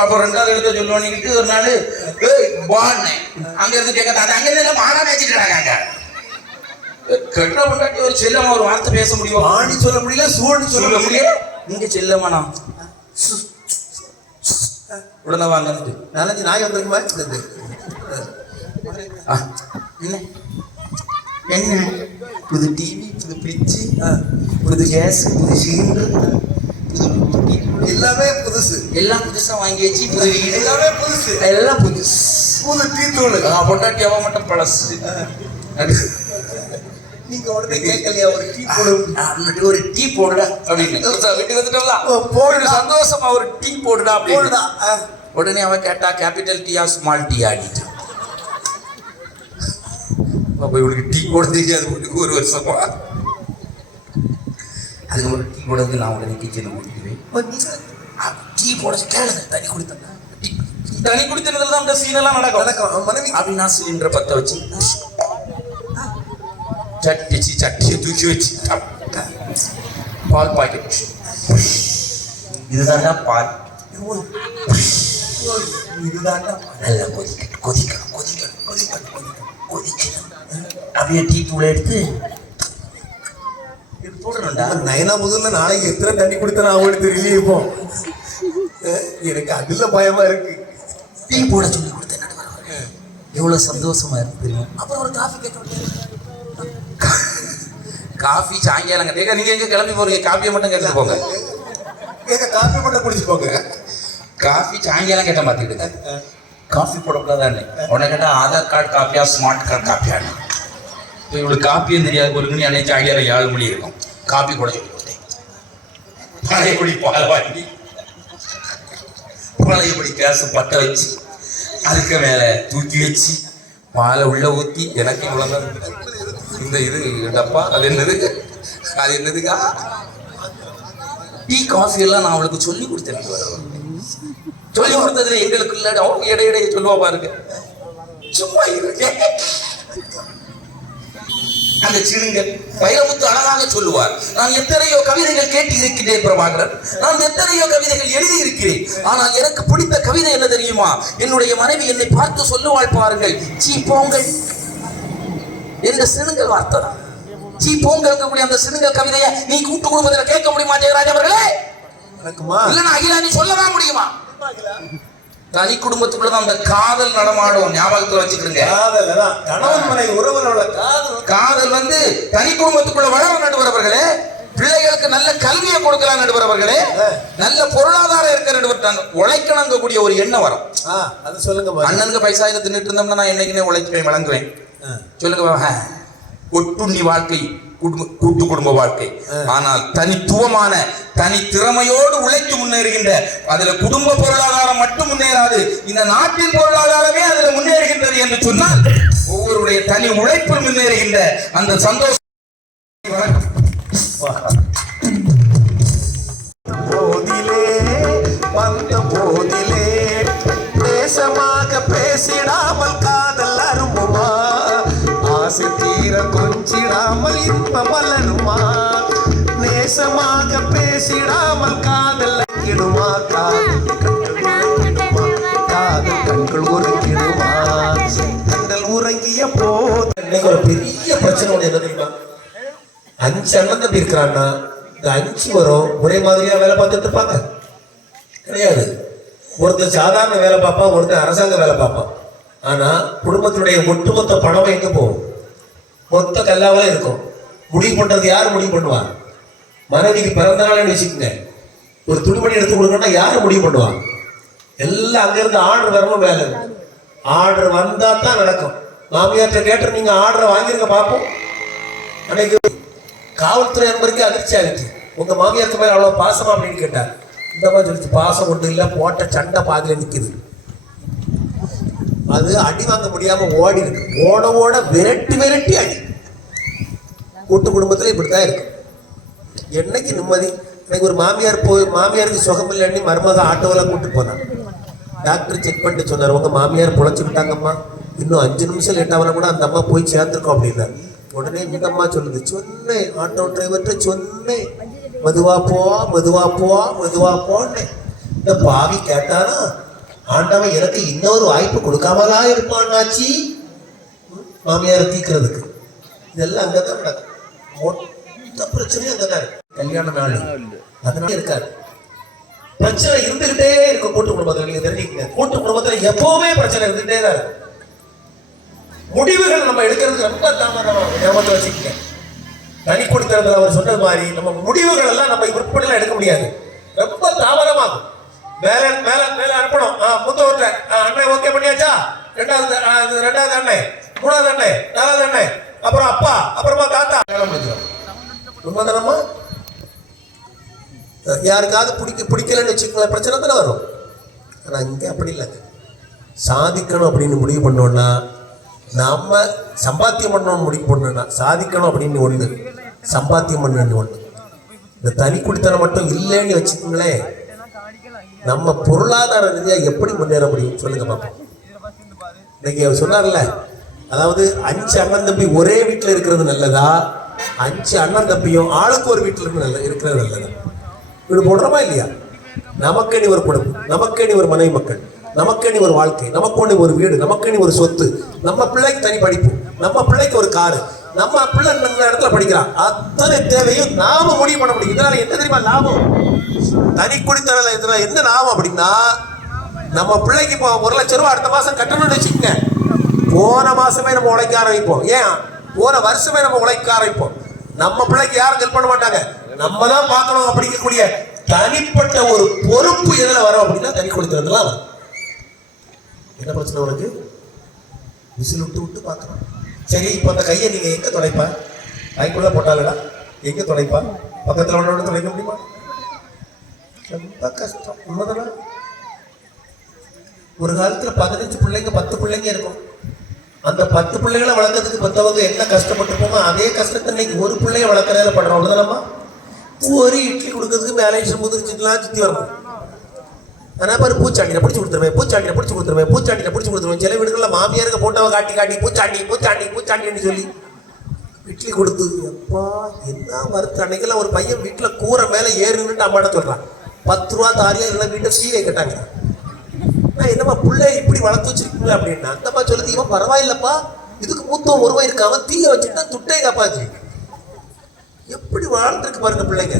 அப்போ 2வது எழுத சொல்லுவானிட்டு ஒரு நாள் வாடினேன். அங்க இருந்து கேட்க அங்க என்ன மாடா பேசிட்டு கிடக்காங்க. கெட்ட முன்னாடி ஒரு செல்லமா ஒரு வார்த்தை பேச முடியும், ஆணி சொல்ல முடியல, சூடு சொல்ல முடியல. இங்க செல்லமாண்ணா உடனே வாங்க நாலஞ்சு நாய் வந்திருக்குமா? என்ன புது டிவி, புது ஃப்ரிட்ஜு, புது கேஸ், புது சிலிண்டர், எல்லாமே புதுசு. எல்லாம் புதுசா வாங்கி வச்சு புது வீடு எல்லாமே புதுசு. எல்லாம் புதுசு. புது டீ தூள் பொண்டாட்டி அவ மட்டும் பழசு. நீங்க உடனே கேட்கலையா ஒரு டீ போடு, ஒரு டீ போடுடா அப்படின்னு வீட்டுக்கு வந்துட்டோம்ல, போடு சந்தோஷமா ஒரு டீ போடுடா போடுடா. உடனே அவன் கேட்டா கேபிட்டல் டீயா ஸ்மால் டீ ஆடிட்டு. அப்போ இவனுக்கு டீ போட தெரியாது ஒரு வருஷமா. அதுக்கு ஒரு டீ போடுறது நான் உடனே கிச்சனை கூட்டிடுவேன். டீ போட கேளுங்க, தனி குடித்தேன். தனி குடித்தனதுல தான் அந்த சீனெல்லாம் நடக்கும். மனைவி அப்படி நான் சிலிண்டரை பற்ற வச்சு சட்டியை தூக்கி வச்சு பால் பாக்கெட், இதுதான் பால், இதுதான் நல்லா கொதிக்கணும். அப்படியே டீ தூளை எடுத்து இது போடணும்டா. நயனா முதல்ல நாளைக்கு எத்தனை தண்ணி குடித்தா அவங்களுக்கு தெரியலையே இப்போ. எனக்கு அதுல பயமா இருக்கு. டீ போட சொல்லி கொடுத்தேன் நடுவர். எவ்வளவு சந்தோஷமா இருக்கு தெரியும். அப்புறம் ஒரு காஃபி கேட்க முடியாது. காஃபி சாயங்காலம் கேட்க நீங்க எங்க கிளம்பி போறீங்க? காஃபியை மட்டும் கேட்டு போங்க. காஃபி மட்டும் குடிச்சுக்கோங்க. காஃபி சாயங்காலம் கேட்ட மாத்திட்டு காஃபி போடக்கூடாதான்னு உடனே கேட்டா ஆதார் கார்டு காப்பியா ஸ்மார்ட் கார்டு காப்பியான்னு. இப்போ இவளுக்கு காப்பியும் தெரியாது பொருள் அன்னைக்கு சாயங்காலம் 7 மணி இருக்கும். காஃபி போட சொல்லி கொடுத்தேன். பழையபடி பால் வாங்கி பழையபடி கேஸ் பற்ற வச்சு அதுக்கு மேல தூக்கி வச்சு பாலை உள்ள ஊற்றி எனக்கு இவ்வளோதான் இந்த இது டப்பா அது என்னதுக்கா டீ காஃபி எல்லாம் நான் அவளுக்கு சொல்லி கொடுத்தேன். சொல்லி கொடுத்ததுல எங்களுக்கு இல்ல அவங்க இடையிடையே சொல்லுவா பாருங்க. சும்மா இருக்கேன் அந்த சிறுங்க வைரமுத்து அழகாக சொல்லுவார். நான் எத்தனையோ கவிதைகள் கேட்டு இருக்கிறேன் பிரபாகரன், நான் எத்தனையோ கவிதைகள் எழுதி இருக்கிறேன். ஆனால் எனக்கு பிடித்த கவிதை என்ன தெரியுமா? என்னுடைய மனைவி என்னை பார்த்து சொல்லுவாள் பாருங்கள், சீ போங்கள் என்ற சிறுங்கள் வார்த்தை தான். சீ போங்கள் அந்த சிறுங்கள் கவிதையை நீ கூட்டு குடும்பத்தில் கேட்க முடியுமா ஜெயராஜ் அவர்களே? இல்லைன்னா அகிலா நீ சொல்லதான் முடியுமா? தனி குடும்பத்துக்குள்ள அந்த காதல் நடமாடும். ஞாபகத்துல வச்சுக்கிடுங்க. காதல் வந்து தனி குடும்பத்துக்குள்ள வளர நடுவரவர்களே. பிள்ளைகளுக்கு நல்ல கல்வியை கொடுக்கலாம் நடுவரவர்களே. நல்ல பொருளாதாரம் இருக்க நடுவர் உழைக்கணுங்க கூடிய ஒரு எண்ணம் வரும். அது சொல்லுங்க. அண்ணனுக்கு பைசா தின்னுட்டு இருந்தோம்னா நான் என்னைக்குமே உழைப்பேன் வழங்குவேன். சொல்லுங்க. ஒட்டுண்ணி வாழ்க்கை கூட்டு குடும்ப வாழ்க்கை. ஆனால் தனித்துவமான தனி திறமையோடு உழைத்து முன்னேறுகின்ற அதுல குடும்ப பொருளாதாரம் மட்டும் முன்னேறாது, இந்த நாட்டின் பொருளாதாரமே அதுல முன்னேறுகின்றது என்று சொன்னால் ஒவ்வொருடைய தனி உழைப்பில் முன்னேறுகின்ற அந்த சந்தோஷம். போதிலே வந்த போதிலே தேசமாக பேசிடாமல் காதல் அரும்புமா, ஆசை தீர கொஞ்சிடாமல் இன்பம் வளருமா, நேசமாக பேசிடாமல் காதல் கிடுமா, காதல் கண்கள் உறங்கிடுமா, கண்கள் உறங்கிய போது. இன்னைக்கு ஒரு பெரிய பிரச்சனை ஒன்று என்ன தெரியுமா? 5 அண்ணன் தம்பி இருக்கிறான்னா இந்த 5 வரும் ஒரே மாதிரியா வேலை பார்த்துட்டு இருப்பாங்க கிடையாது. ஒருத்தர் சாதாரண வேலை பார்ப்பான், ஒருத்தர் அரசாங்க வேலை பார்ப்பான். ஆனா குடும்பத்தினுடைய ஒட்டுமொத்த பணம் எங்க போகும்? மொத்த கல்லாவே இருக்கும். முடிவு பண்றது யார் முடிவு பண்ணுவா? மனைவிக்கு பிறந்த நாள்னு வச்சுக்கோங்க, ஒரு துணிமணி எடுத்து கொடுக்கணும்னா யாரு முடிவு பண்ணுவா? எல்லாம் அங்கிருந்து ஆர்டர் வரணும். வேலை ஆர்டர் வந்தா தான் நடக்கும். மாமியார்ட்ட கேட்டு நீங்க ஆர்டரை வாங்கிருக்க பார்ப்போம். அன்னைக்கு காவல்துறை நண்பருக்கு அதிர்ச்சி ஆகிடுச்சு. உங்க மாமியாருக்கு மேல அவ்வளவு பாசமா அப்படின்னு கேட்டார். இந்த மாதிரி சொல்லிச்சு, பாசம் ஒன்றும் இல்லை, போட்ட சண்டை பாதியில நிக்குது. அது அடி வாங்க முடியாம ஓடி இருக்கு. ஓட ஓட விரட்டி அடி. கூட்டு குடும்பத்துல இப்படித்தான் இருக்கு. என்னைக்கு நிம்மதி? எனக்கு ஒரு மாமியாருக்கு சுகம் இல்லைன்னு மருமக ஆட்டோவில் கூட்டு போனான். டாக்டர் செக் பண்ணிட்டு சொன்னார், உங்க மாமியார் பொழைச்சுக்கிட்டாங்கம்மா, இன்னும் 5 நிமிஷம் லேட்டாக கூட அந்த அம்மா போய் சேர்ந்துருக்கோம் அப்படின்னாரு. உடனே இந்த அம்மா சொல்லுது, சொன்னேன் ஆட்டோ டிரைவர்கிட்ட சொன்னேன், மெதுவா போன்னு. இந்த பாவி கேட்டானா, ஆண்டவன் எனக்கு இன்னொரு வாய்ப்பு கொடுக்காமதான் இருப்பான்னாச்சி மாமியாரை தீக்கிறதுக்கு. இதெல்லாம் அங்கதான் நடக்கும். மொத்த பிரச்சனையும் அங்கதான் இருக்கு. கல்யாணம் நாள் அதனால இருக்காது. பிரச்சனை இருந்துகிட்டே இருக்கும் கூட்டு குடும்பத்துல. நீங்க தெரிஞ்சுக்கங்க, கூட்டு குடும்பத்துல எப்பவுமே பிரச்சனை இருந்துகிட்டே தான் இருக்கும். முடிவுகள் நம்ம எடுக்கிறதுக்கு ரொம்ப தாமதமாகும். ஞாபகத்தை வச்சுக்கங்க. தனி கொடுத்ததுல அவர் சொன்னது மாதிரி நம்ம முடிவுகள் எல்லாம் நம்ம விற்பனைலாம் எடுக்க முடியாது. ரொம்ப தாமதமாகும். மேல அனுப்பணும். மூத்தவர்ல அண்ணன் ஓகே பண்ணியாச்சா? ரெண்டாவது அண்ணன், 3வது அண்ணன், 4வது அண்ணன், அப்புறம் அப்பா, அப்புறமா தாத்தா. உண்மைதானம்மா? யாருக்காவது பிடிக்கலன்னு வச்சுக்கோங்களேன், பிரச்சனை தானே வரும். ஆனா இங்க அப்படி இல்லைங்க. சாதிக்கணும் அப்படின்னு முடிவு பண்ணோம்னா, நம்ம சம்பாத்தியம் பண்ணணும்னு முடிவு பண்ணோம்னா, சாதிக்கணும் அப்படின்னு ஒண்ணு, சம்பாத்தியம் பண்ணு ஒண்ணு. இந்த தனி குடித்தனம் மட்டும் இல்லைன்னு வச்சுக்கோங்களேன், நம்ம பொருளாதார ரீதியா எப்படி முன்னேற முடியும் சொல்லுங்க பாப்போம். இன்னைக்கு அவர் சொன்னார்ல, அதாவது 5 அண்ணன் தம்பி ஒரே வீட்டுல இருக்கிறது நல்லதா, 5 அண்ணன் தம்பியும் ஆளுக்கு ஒரு வீட்டுல இருக்கிறது நல்லதா? வீடு போடுறோமா இல்லையா? நமக்கேணி ஒரு குடும்பம், நமக்கேணி ஒரு மனைவி மக்கள், நமக்கேணி ஒரு வாழ்க்கை, நமக்கு ஒரு வீடு, நமக்கேணி ஒரு சொத்து, நம்ம பிள்ளைக்கு தனி படிப்பு, நம்ம பிள்ளைக்கு ஒரு காரு, நம்ம பிள்ளை இந்த இடத்துல படிக்கிறான், அத்தனை தேவையும் நாம முடிவு பண்ண முடியும். இதனால என்ன தெரியுமா லாபம்? தனி குடித்தனல இதுல என்ன லாபம் அப்படின்னா, நம்ம பிள்ளைக்கு இப்போ 1 லட்சம் ரூபாய் அடுத்த மாசம் கட்டணும்னு வச்சுக்கோங்க. போன மாசமே நம்ம உழைக்க ஆரம்பிப்போம். ஏன் போன வருஷமே நம்ம உழைக்க ஆரம்பிப்போம். நம்ம பிள்ளைக்கு யாரும் ஹெல்ப் பண்ண மாட்டாங்க, நம்ம தான் பார்க்கணும். அப்படிங்கக்கூடிய தனிப்பட்ட ஒரு பொறுப்பு எதுல வரும் அப்படின்னா தனி குடித்தனத்துல வரும். என்ன பிரச்சனை உனக்கு? விசில் விட்டு விட்டு பார்க்கணும். சரி, இப்போ அந்த கையை நீங்க எங்க துடைப்பா? கைக்குள்ள போட்டாலடா எங்க துடைப்பா? பக்கத்துல ஒண்ணு துடைக்க முடியுமா? ரொம்ப கஷ்டம். உண்மைதானே? ஒரு காலத்துல 15 பிள்ளைங்க 10 பிள்ளைங்க இருக்கும். அந்த 10 பிள்ளைகளை வளர்க்கறதுக்கு பெற்றவங்க என்ன கஷ்டப்பட்டுருப்போமோ அதே கஷ்டத்தை இன்னைக்கு ஒரு பிள்ளைய வளர்க்கறதுல பண்றோம். அவ்வளவுதானம்மா? ஒரு இட்லி கொடுக்கறதுக்கு மேலேஜ் முதிர்ச்சிக்கலாம் சுத்தி வரணும். ஆனால் பாரு, பூச்சாண்டியில் பிடிச்சி கொடுத்துருவேன், பூச்சாண்டியில் பிடிச்சி கொடுத்துருவேன், பூச்சாண்டியில் பிடிச்சி கொடுத்துருவேன். சில வீடுகளில் மாமியாருக்கு போட்டவ காட்டி காட்டி பூச்சாண்டி பூச்சாண்டி பூச்சாண்டின்னு சொல்லி இட்லி கொடுத்து, எப்பா என்ன வருத்து. அன்னைக்கெல்லாம் ஒரு பையன் வீட்டில் கூரை மேலே ஏறுன்னுட்டு அம்மாட்ட சொல்கிறான், 10 ரூபா தாரியா இல்லை வீட்டை சீவை கேட்டாங்க. நான் என்னம்மா பிள்ளை இப்படி வளர்த்து வச்சிருக்கீங்களா அப்படின்னா, அந்தம்மா சொல்லுது, இவன் பரவாயில்லப்பா, இதுக்கு மூத்தம் ஒருவன் இருக்காம தீய வச்சுட்டா துட்டை காப்பாச்சு. எப்படி வாழ்ந்துருக்கு பாருங்க பிள்ளைங்க.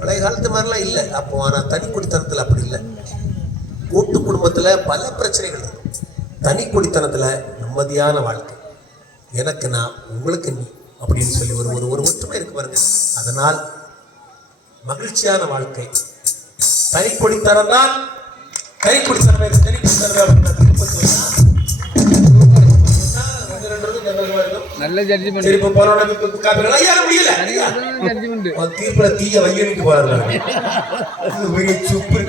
பழைய காலத்து மாதிரிலாம் இல்லை அப்போ. ஆனால் தனி குடித்தனத்தில் அப்படி இல்லை. கூட்டு குடும்பத்தில் பல பிரச்சனைகள் இருக்கும். தனி குடித்தனத்தில் நிம்மதியான வாழ்க்கை, எனக்கு நான் உங்களுக்கு நீ அப்படின்னு சொல்லி ஒரு ஒரு ஒரு ஒற்றுமை இருக்கு பாருங்க. அதனால் மகிழ்ச்சியான வாழ்க்கை. தனி குடித்தனம் தான். தனி குடித்தனம் தனி குடித்தனம் நல்ல ஜட்ஜ்மென்ட். சரி, இப்போ போறோட காப்பிங்களா? ஐயா முடியல. தீர்ப்புல தீய வையணிக்கு போறாங்க. பெரிய சுப்பு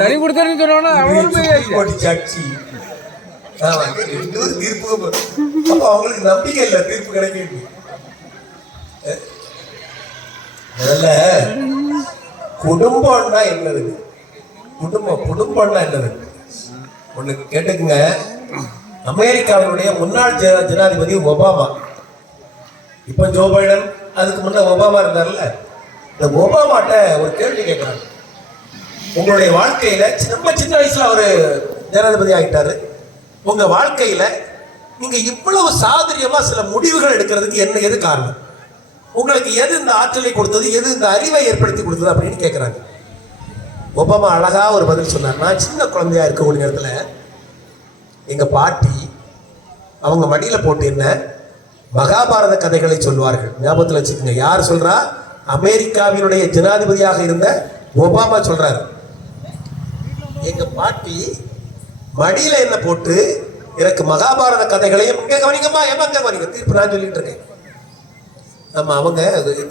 தனி கொடுத்தேன்னு சொன்னா அவ்வளவு சாட்சி. தீர்ப்பு அப்ப அவங்களுக்கு நம்பிக்கை இல்லை தீர்ப்பு கிடைக்கும். முதல்ல குடும்பம்னா என்னது? குடும்பம்னா என்னது ஒண்ணு கேட்டுக்குங்க. அமெரிக்காவினுடைய முன்னாள் ஜனாதிபதி ஒபாமா, இப்ப ஜோ பைடன், அதுக்கு முன்ன ஒபாமா இருந்தார்ல, இந்த ஒபாமாட்ட ஒரு கேள்வி கேட்கிறாங்க. உங்களுடைய வாழ்க்கையில ரொம்ப சின்ன வயசுல அவரு ஜனாதிபதி ஆகிட்டாரு. உங்க வாழ்க்கையில நீங்க இவ்வளவு சாதுரியமா சில முடிவுகள் எடுக்கிறதுக்கு என்ன எது காரணம்? உங்களுக்கு எது இந்த ஆற்றலை கொடுத்தது, எது இந்த அறிவை ஏற்படுத்தி கொடுத்தது அப்படின்னு கேட்கிறாங்க. ஒபாமா அழகா ஒரு பதில் சொன்னார். நான் சின்ன குழந்தையா இருக்கக்கூடிய நேரத்துல எங்க பாட்டி அவங்க மடியில போட்டு என்ன மகாபாரத கதைகளை சொல்வார்கள். ஞாபகத்தில் வச்சுக்கோங்க. யார் சொல்றா? அமெரிக்காவினுடைய ஜனாதிபதியாக இருந்த ஒபாமா சொல்றாரு. எங்க பாட்டி மடியில என்ன போட்டு எனக்கு மகாபாரத கதைகளையும் இங்க கவனிங்கம்மா, ஏமாங்க கவனிங்க, தீர்ப்பு நான் சொல்லிட்டு இருக்கேன். ஆமா, அவங்க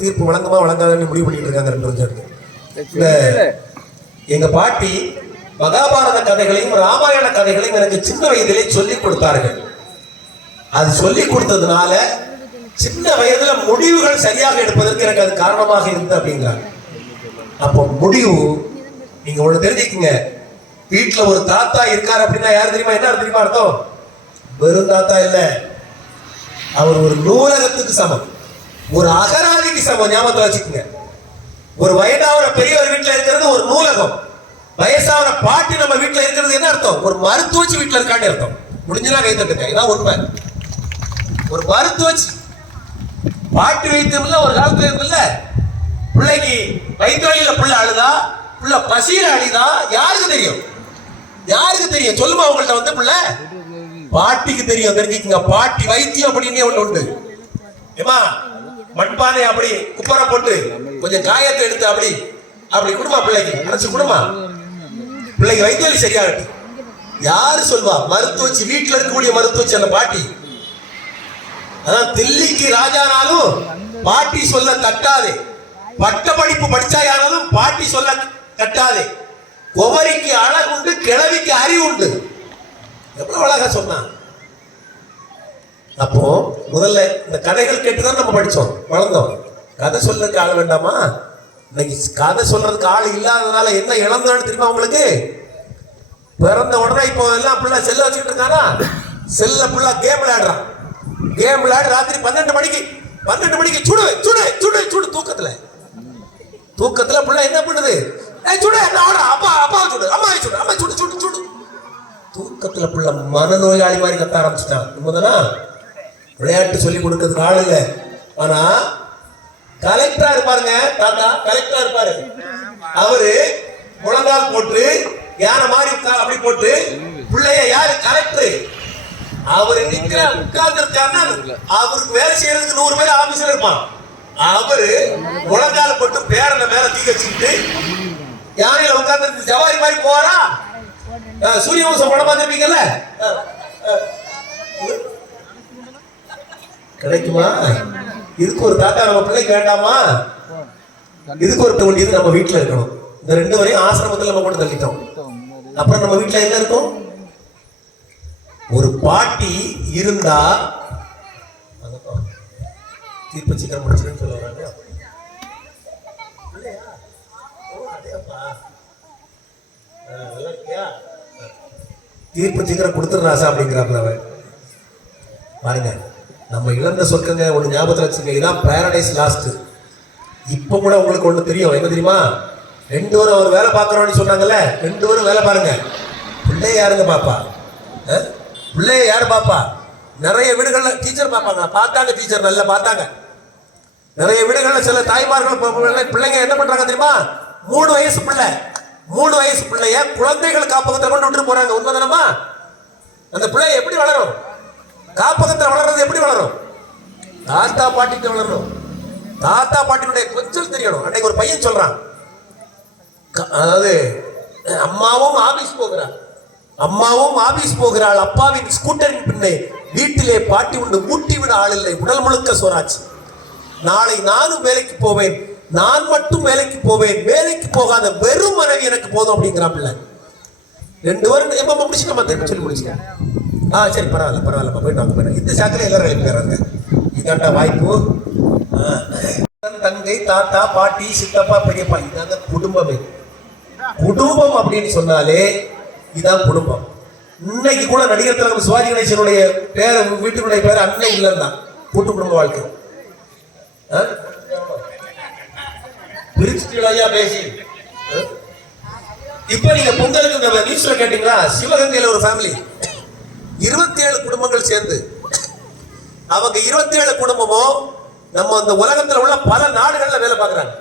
தீர்ப்பு வழங்கமா வழங்காதன்னு முடிவு பண்ணிட்டு இருக்காங்க. எங்க பாட்டி மகாபாரத கதைகளையும் ராமாயண கதைகளையும் எனக்கு சின்ன வயதிலே சொல்லிக் கொடுத்தார்கள். அது சொல்லிக் கொடுத்ததுனால சின்ன வயதுல முடிவுகள் சரியாக எடுப்பதற்கு எனக்கு அது காரணமாக இருந்தது அப்படிங்கிறாங்க. அப்போ முடிவு நீங்க ஒண்ணு தெரிஞ்சுக்கங்க. வீட்டுல ஒரு தாத்தா இருக்காரு அப்படின்னா யாரு தெரியுமா? என்ன தெரியுமா அர்த்தம்? வெறும் தாத்தா இல்ல, அவர் ஒரு நூலகத்துக்கு சமம், ஒரு அகராதிக்கு சமம். ஞாபகத்தில் வச்சுக்கோங்க. ஒரு வயதான பெரியவர் வீட்டுல இருக்கிறது ஒரு நூலகம். வயசான பாட்டி நம்ம வீட்டுல இருக்கிறது என்ன அர்த்தம்? ஒரு மருத்துவச்சி வீட்டுல இருக்கான்னு அர்த்தம். முடிஞ்சா கை தட்டுங்க, இதான் உண்மை. ஒரு மருத்துவச்சி பாட்டி வைத்தியம்ல ஒரு காலத்துல இருந்துல்ல, பிள்ளைக்கு வயிற்று வழியில பிள்ளை அழுதா, பிள்ளை பசியில அழுதா, யாருக்கு தெரியும்? யாருக்கு தெரியும்? சொல்லுமா உங்கள்ட்ட வந்து பிள்ளை? பாட்டிக்கு தெரியும். தெரிஞ்சுக்கங்க. பாட்டி வைத்தியம் அப்படின்னு ஒண்ணு உண்டு. ஏமா மண்பானை அப்படி குப்பரை போட்டு கொஞ்சம் காயத்தை எடுத்து அப்படி அப்படி குடுமா, பிள்ளைக்கு அரைச்சு குடுமா, பிள்ளைக்கு வைத்திய வலி சரியாகட்டும். யாரு சொல்வா? மருத்துவச்சி. வீட்டுல இருக்கக்கூடிய மருத்துவச்சி அந்த பாட்டி. அதான் தில்லிக்கு ராஜானாலும் பாட்டி சொல்ல தட்டாதே, பட்ட படிப்பு படிச்சா யாராலும் பாட்டி சொல்ல தட்டாதே. குமரிக்கு அழகுண்டு, கிழவிக்கு அறிவு உண்டு. எவ்வளவு அழகா சொன்னான். அப்போ முதல்ல இந்த கதைகள் கேட்டுதான் நம்ம படிச்சோம், வளர்ந்தோம். கதை சொல்றதுக்கு ஆள் வேண்டாமா? இன்னைக்கு கதை சொல்றதுக்கு ஆள் இல்லாததுனால என்ன இழந்தோன்னு தெரியுமா உங்களுக்கு? பிறந்த உடனே இப்போ எல்லாம் பிள்ளை செல்ல வச்சுக்கிட்டு இருக்கானா? செல்ல பிள்ளை கேம் விளையாடுறான். கேம் விளையாடு ராத்திரி 12 மணிக்கு சுடு சுடு சுடு சுடு. தூக்கத்துல பிள்ளை என்ன பண்ணுது? சுடு, அப்பா அப்பா சுடு, அம்மா சுடு, அம்மா சுடு சுடு சுடு. தூக்கத்துல பிள்ளை மனநோயாளி மாதிரி கத்த ஆரம்பிச்சுட்டான். உண்மைதானா? விளையாட்டு சொல்லி கொடுக்கறதுக்கு ஆள் இல்லை. ஆனா கலெக்டரா இருப்பாருங்க, தாத்தா கலெக்டரா இருப்பாரு. அவரு முழங்கால் போட்டு யானை மாதிரி அப்படி போட்டு பிள்ளைய யாரு கலெக்டர் அவரு நிக்கிற உட்கார்ந்து இருக்காருன்னா அவருக்கு வேலை செய்யறதுக்கு 100 பேர் ஆபீஸ்ல இருப்பான். அவரு முழங்கால போட்டு பேரனை மேல தீ வச்சுக்கிட்டு யானையில உட்கார்ந்து ஜவாரி மாதிரி போறா. சூரியவம்சம் படம் பார்த்திருப்பீங்கல்ல, கிடைக்குமா? இதுக்கு ஒரு தாத்தா நம்ம பிள்ளைக்கு வேண்டாமா? இதுக்கு ஒருத்த வேண்டியது நம்ம வீட்டுல இருக்கணும். இந்த 2 வரையும் ஆசிரமத்தில் நம்ம கொண்டு தள்ளிட்டோம். அப்புறம் நம்ம வீட்டுல என்ன இருக்கும்? ஒரு பாட்டி இருந்தா தீர்ப்பு சீக்கிரம் முடிச்சுன்னு சொல்லுவாங்க. தீர்ப்பு சீக்கிரம் கொடுத்துடுறாசா அப்படிங்கிறாப்ல அவன். பாருங்க, நம்ம இழந்த சொற்கங்க ஒண்ணு ஞாபகத்தில் வச்சுங்க. இதான் பாரடைஸ் லாஸ்ட். இப்ப கூட உங்களுக்கு ஒண்ணு தெரியும், என்ன தெரியுமா? 2 பேரும் அவர் வேலை பார்க்கறோம்னு சொன்னாங்கல்ல, 2 பேரும் வேலை பாருங்க. பிள்ளைய யாருங்க பாப்பா? பிள்ளைய யாரு பாப்பா? நிறைய வீடுகள்ல டீச்சர் பார்ப்பாங்க, பார்த்தாங்க டீச்சர் நல்லா பார்த்தாங்க. நிறைய வீடுகள்ல சில தாய்மார்கள் பிள்ளைங்க என்ன பண்றாங்க தெரியுமா? 3 வயசு பிள்ளை, 3 வயசு பிள்ளைய குழந்தைகள் காப்பகத்தை கொண்டு விட்டு போறாங்க. உண்மைதானமா? அந்த பிள்ளை எப்படி வளரும்? காப்பகத்தில் வளர்றது எப்படி வளரும்? தாத்தா பாட்டிட்டு வளரணும். தாத்தா பாட்டினுடைய கொஞ்சம் தெரியணும். அன்னைக்கு ஒரு பையன் சொல்றான், அதாவது அம்மாவும் ஆபீஸ் போகிறாள், அப்பாவின் ஸ்கூட்டரின் பின்னே வீட்டிலே பாட்டி உண்டு ஊட்டி விட ஆள் இல்லை, உடல் முழுக்க சோறாச்சு. நாளை நானும் வேலைக்கு போவேன், நான் மட்டும் வேலைக்கு போவேன், வேலைக்கு போகாத வெறும் மனைவி எனக்கு போதும் அப்படிங்கிறான் பிள்ளை. 2 பேரும் எப்ப முடிச்சுட்டோமா? திருப்பி சொல்லி முடிச்சுட்டேன். சரி பரவாயில்ல போயிட்டு இந்த சாக்கில் எல்லாரும் எழுப்பிடுறாங்க. இதாண்டா வாய்ப்பு. தங்கை, தாத்தா, பாட்டி, சித்தப்பா, பெரியப்பா, இதாங்க குடும்பமே. குடும்பம் அப்படின்னு சொன்னாலே இதான் குடும்பம். இன்னைக்கு கூட நடிகர் திலகம் சிவாஜி கணேசனுடைய பேர வீட்டுடைய பேர் அன்னை இல்லைன்னா கூட்டு குடும்ப வாழ்க்கை. பிரிச்சுட்டு பேசி இப்ப நீங்க பொங்கலுக்கு நியூஸ்ல கேட்டீங்களா? சிவகங்கையில ஒரு ஃபேமிலி 27 குடும்பங்கள் சேர்ந்து, அவங்க 27 குடும்பமும் நம்ம அந்த உலகத்துல உள்ள பல நாடுகள்ல வேலை பார்க்கறாங்க.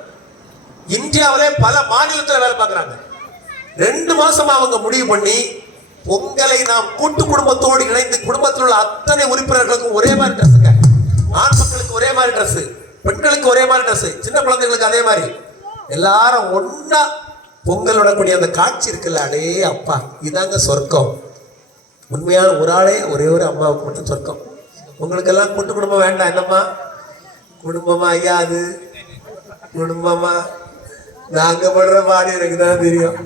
இந்தியாவிலே பல மாநிலத்தில் வேலை பார்க்கறாங்க. 2 மாசமா அவங்க முடிவு பண்ணி பொங்கலை நாம் கூட்டு குடும்பத்தோடு இணைந்து குடும்பத்தில் உள்ள அத்தனை உறுப்பினர்களுக்கும் ஒரே மாதிரி ட்ரெஸ்ஸுங்க. ஆண் மக்களுக்கு ஒரே மாதிரி ட்ரெஸ், பெண்களுக்கு ஒரே மாதிரி ட்ரெஸ், சின்ன குழந்தைகளுக்கு அதே மாதிரி எல்லாரும் ஒன்னா பொங்கல் விடக்கூடிய அந்த காட்சி இருக்குல்ல, அடே அப்பா, இதாங்க சொர்க்கம். உண்மையான ஒரு ஆளே ஒரே ஒரு அம்மாவுக்கு மட்டும் சொர்க்கம். உங்களுக்கெல்லாம் கூட்டு குடும்பம் வேண்டாம். என்னம்மா குடும்பமா? ஐயா அது குடும்பமா? நாங்க படுற பாடு எனக்கு தான் தெரியும்.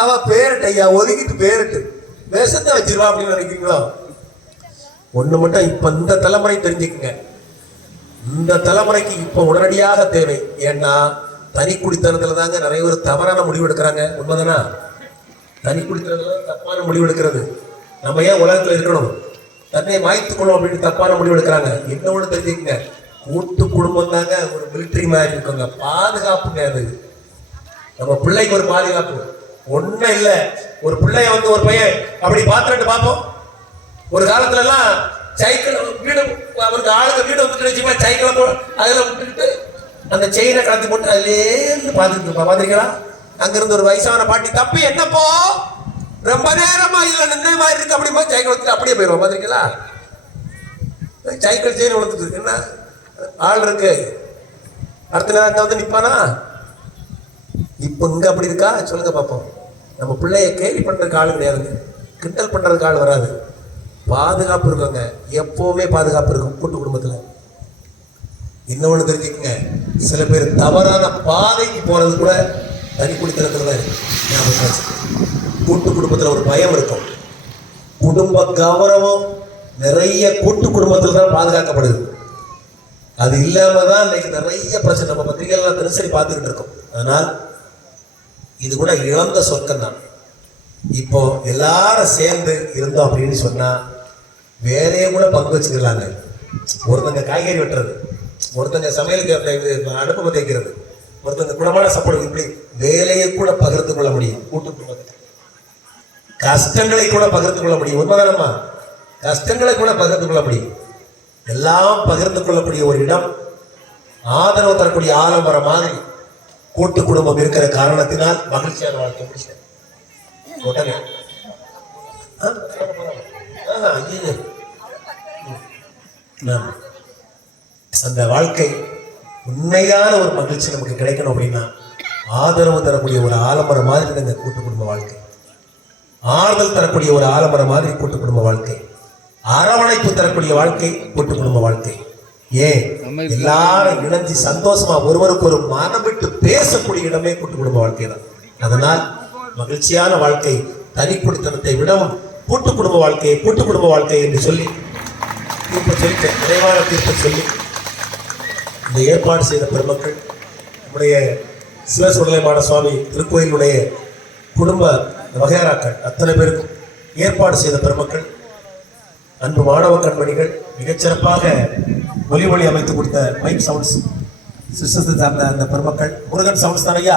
அவ பேரட்டு ஐயா, ஒதுக்கிட்டு பேரட்டு விஷத்தை வச்சிருவா அப்படின்னு நினைக்கிறீங்களோ? ஒண்ணு மட்டும் இப்ப இந்த தலைமுறை தெரிஞ்சுக்குங்க. இந்த தலைமுறைக்கு இப்ப உடனடியாக தேவை. ஏன்னா தனி குடித்தனத்துல தாங்க நிறைய பேர் தவறான முடிவு எடுக்கிறாங்க. உண்மைதானா? தனி குடித்தனத்துல தப்பான முடிவு எடுக்கிறது. நம்ம ஏன் உலகத்துல இருக்கணும், தன்னை மாய்த்துக்கணும் அப்படின்னு தப்பான முடிவு எடுக்கிறாங்க. என்ன ஒண்ணு தெரிஞ்சுக்குங்க, கூட்டு குடும்பம் தாங்க ஒரு மிலிட்டரி மாதிரி இருக்குங்க, பாதுகாப்புங்க. அது நம்ம பிள்ளைக்கு ஒரு பாதுகாப்பு. ஒண்ணும் இல்லை, ஒரு பிள்ளைய ஒரு பையன் அப்படி பார்த்துட்டு பார்ப்போம். ஒரு காலத்துல எல்லாம் சைக்கிள் வீடு, அவருக்கு ஆளுங்க வீடு வந்துட்டு சைக்கிளை அதில் விட்டுக்கிட்டு அந்த செயினை கலத்தி போட்டு அதுலேருந்து பார்த்துட்டு பார்த்துருக்கீங்களா? அங்கிருந்து ஒரு வயசான பாட்டி, தப்பி என்னப்போ ரொம்ப நேரமா இல்லை நின்ன மாதிரி இருக்கு அப்படிமா சைக்கிள் வந்துட்டு அப்படியே போயிடுவோம். பார்த்துருக்கீங்களா? சைக்கிள் செயின் வளர்த்துட்டு என்ன ஆள் இருக்கு, அடுத்த நேரம் அங்கே வந்து நிற்பானா? இப்போ இங்கே அப்படி இருக்கா? சொல்லுங்க பார்ப்போம். நம்ம பிள்ளைய கேள்வி பண்ணுறதுக்கு ஆள் கிடையாதுங்க, கிண்டல் பண்ணுறதுக்கு ஆள் வராது. பாதுகாப்பு இருக்குங்க, எப்போவுமே பாதுகாப்பு இருக்கும் கூட்டு குடும்பத்தில். இன்னொன்று தெரிஞ்சுக்கங்க, சில பேர் தவறான பாதைக்கு போகிறது கூட தனி குடித்தனத்தில் தான் இருக்கு. கூட்டு குடும்பத்தில் ஒரு பயம் இருக்கும். குடும்ப கௌரவம் நிறைய கூட்டு குடும்பத்தில் தான் பாதுகாக்கப்படுது. அது இல்லாம தான் இன்னைக்கு நிறைய பிரச்சனை நம்ம பத்திரிகைலாம் தினசரி பார்த்துக்கிட்டு இருக்கோம். அதனால் இது கூட இழந்த சொர்க்கம் தான். இப்போ எல்லாரும் சேர்ந்து இருந்தோம் அப்படின்னு சொன்னா வேலையை கூட பங்கு வச்சுக்கலாங்க. ஒருத்தங்க காய்கறி வெட்டுறது, ஒருத்தங்க சமையலுக்கு அடுப்பு பற்ற வைக்கிறது, ஒருத்தங்க குணமான சாப்பாடு, இப்படி வேலையை கூட பகிர்ந்து கொள்ள முடியும். கூட்டு குடும்பத்தில் கஷ்டங்களை கூட பகிர்ந்து கொள்ள முடியும். உண்மைதானம்மா? கஷ்டங்களை கூட பகிர்ந்து கொள்ள முடியும். எல்லாம் பகிர்ந்து கொள்ளக்கூடிய ஒரு இடம், ஆதரவு தரக்கூடிய ஆலமரம் மாதிரி கூட்டு குடும்பம் இருக்கிற காரணத்தினால் மகிழ்ச்சியான வாழ்க்கை முடிச்சேன். உடனே அந்த வாழ்க்கை உண்மையான ஒரு மகிழ்ச்சி நமக்கு கிடைக்கணும் அப்படின்னா ஆதரவு தரக்கூடிய ஒரு ஆலமரம் மாதிரி இந்த கூட்டு குடும்ப வாழ்க்கை, ஆறுதல் தரக்கூடிய ஒரு ஆலமரம் மாதிரி கூட்டு குடும்ப வாழ்க்கை, அரவணைப்பு தரக்கூடிய வாழ்க்கை கூட்டு குடும்ப வாழ்க்கை. ஏன் எல்லாரும் இணைஞ்சு சந்தோஷமா ஒருவருக்கு ஒரு மனம் விட்டு பேசக்கூடிய இடமே கூட்டு குடும்ப வாழ்க்கை தான். அதனால் மகிழ்ச்சியான வாழ்க்கை தனிக்குடித்தனத்தை விடவும் கூட்டு குடும்ப வாழ்க்கையை கூட்டு குடும்ப வாழ்க்கை என்று சொல்லி தீர்ப்பு சொல்லிட்டேன். நிறைவான தீர்ப்பை சொல்லி இந்த ஏற்பாடு செய்த பெருமக்கள், நம்முடைய சிவசுடலைமான சுவாமி திருக்கோயிலுடைய குடும்ப வகையறாக்கள் அத்தனை பேருக்கும் ஏற்பாடு செய்த பெருமக்கள், அன்பு மாணவ கண்மணிகள், மிகச்சிறப்பாக ஒலி அமைத்து கொடுத்த மைக் சவுண்ட்ஸ் சிஸ்டத்தை சார்ந்த அந்த பெருமக்கள், முருகன் சவுண்ட்ஸ் தானையா